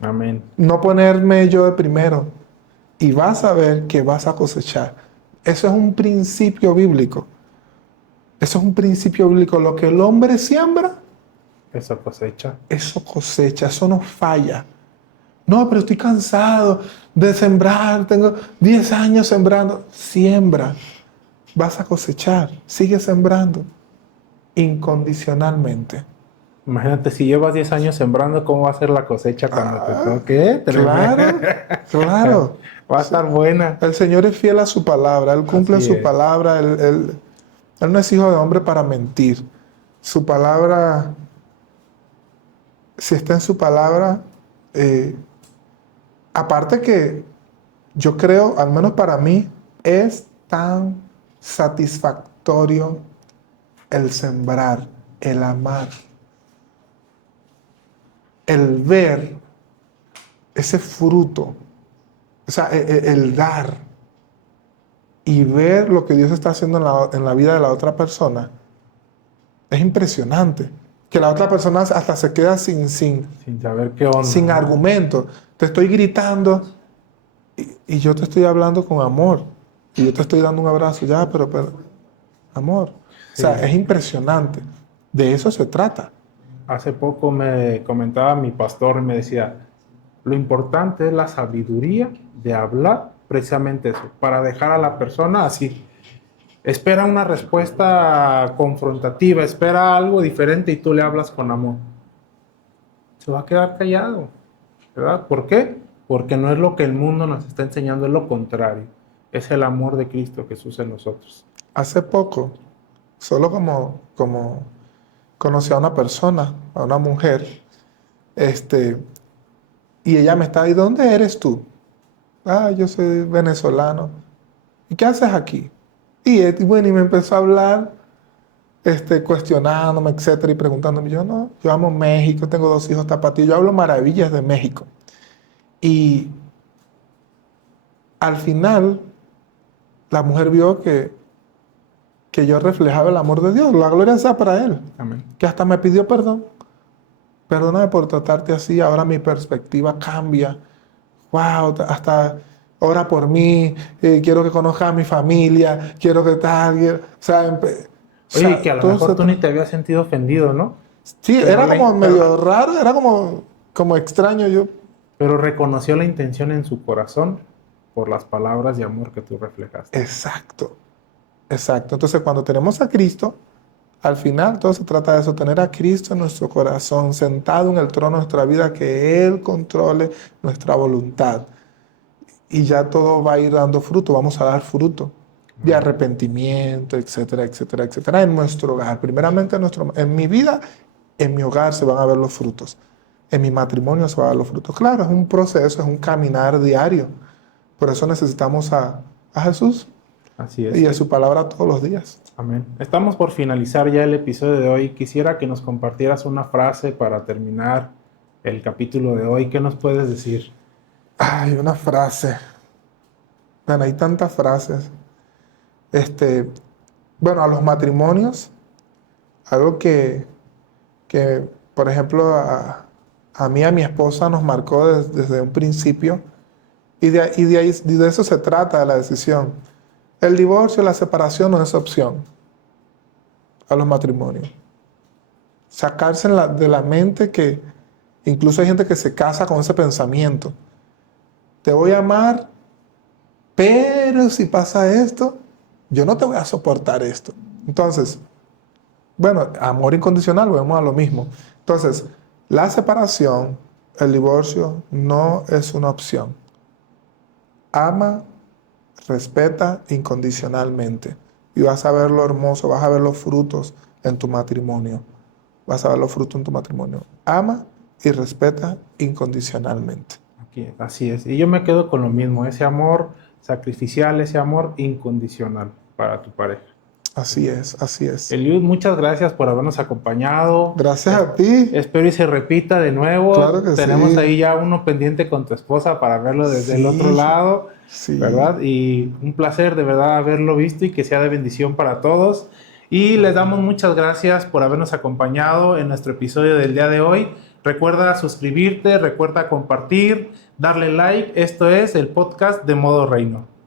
Amén. No ponerme yo de primero. Y vas a ver que vas a cosechar. Eso es un principio bíblico. Eso es un principio bíblico. Lo que el hombre siembra, Esa cosecha. eso cosecha. Eso no falla. No, pero estoy cansado de sembrar. Tengo 10 años sembrando. Siembra. Vas a cosechar. Sigue sembrando. Incondicionalmente. Imagínate, si llevas 10 años sembrando, ¿cómo va a ser la cosecha cuando te toque? Claro, claro. Va a estar buena. El Señor es fiel a su palabra. Él cumple Así su es. palabra. Él no es hijo de hombre para mentir. Su palabra, si está en su palabra, aparte que yo creo, al menos para mí, es tan satisfactorio el sembrar, el amar, el ver ese fruto, o sea, el dar y ver lo que Dios está haciendo en la vida de la otra persona. Es impresionante. Que la otra persona hasta se queda sin Sin saber qué onda. sin ¿no? argumento. Te estoy gritando y yo te estoy hablando con amor. Y yo te estoy dando un abrazo. Ya, pero amor. Sí. O sea, es impresionante. De eso se trata. Hace poco me comentaba mi pastor y me decía, lo importante es la sabiduría de hablar precisamente eso, para dejar a la persona así. Espera una respuesta confrontativa, espera algo diferente y tú le hablas con amor. Se va a quedar callado, ¿verdad? ¿Por qué? Porque no es lo que el mundo nos está enseñando, es lo contrario. Es el amor de Cristo Jesús en nosotros. Hace poco, solo como conocí a una persona, a una mujer, y ella me estaba diciendo, ¿dónde eres tú? Ah, yo soy venezolano. ¿Y qué haces aquí? Y bueno, y me empezó a hablar, cuestionándome, etcétera, y preguntándome. Yo no, yo amo México, tengo 2 hijos tapatíos, yo hablo maravillas de México. Y al final, la mujer vio que yo reflejaba el amor de Dios, la gloria sea para Él, Amén. que hasta me pidió perdón. Perdóname por tratarte así, ahora mi perspectiva cambia. Wow, hasta ora por mí, quiero que conozca a mi familia, quiero que tal, o sea, Oye, que a lo todo mejor tú ni te habías sentido ofendido, ¿no? sí, Pero era como medio raro, era como extraño yo. Pero reconoció la intención en su corazón por las palabras de amor que tú reflejaste. Exacto, exacto. Entonces, cuando tenemos a Cristo, al final todo se trata de eso, tener a Cristo en nuestro corazón, sentado en el trono de nuestra vida, que Él controle nuestra voluntad. Y ya todo va a ir dando fruto, vamos a dar fruto de arrepentimiento, etcétera, etcétera, etcétera, en nuestro hogar. Primeramente en mi vida, en mi hogar se van a ver los frutos. en mi matrimonio se va a dar los frutos. Claro, es un proceso, es un caminar diario. Por eso necesitamos a Jesús Así es. y a su palabra todos los días. Amén. Estamos por finalizar ya el episodio de hoy. Quisiera que nos compartieras una frase para terminar el capítulo de hoy. ¿Qué nos puedes decir? Ay, una frase. Bueno, hay tantas frases. Bueno, a los matrimonios, algo que por ejemplo, a mí, a mi esposa nos marcó desde un principio, y de eso se trata de la decisión. El divorcio, la separación no es opción a los matrimonios. Sacarse de la mente que incluso hay gente que se casa con ese pensamiento. Te voy a amar, pero si pasa esto, yo no te voy a soportar esto. Entonces, bueno, amor incondicional, volvemos a lo mismo. Entonces, la separación, el divorcio, no es una opción. Ama, respeta incondicionalmente. Y vas a ver lo hermoso, vas a ver los frutos en tu matrimonio. Vas a ver los frutos en tu matrimonio. Ama y respeta incondicionalmente. Así es. Y yo me quedo con lo mismo, ese amor sacrificial, ese amor incondicional para tu pareja. Así es, así es. Eliud, muchas gracias por habernos acompañado. Gracias a ti. Espero y se repita de nuevo. Claro que Tenemos sí. ahí ya uno pendiente con tu esposa para verlo desde el otro lado, Sí. ¿verdad? Y un placer de verdad haberlo visto y que sea de bendición para todos. Y les damos muchas gracias por habernos acompañado en nuestro episodio del día de hoy. Recuerda suscribirte, recuerda compartir, darle like. Esto es el podcast de Modo Reino.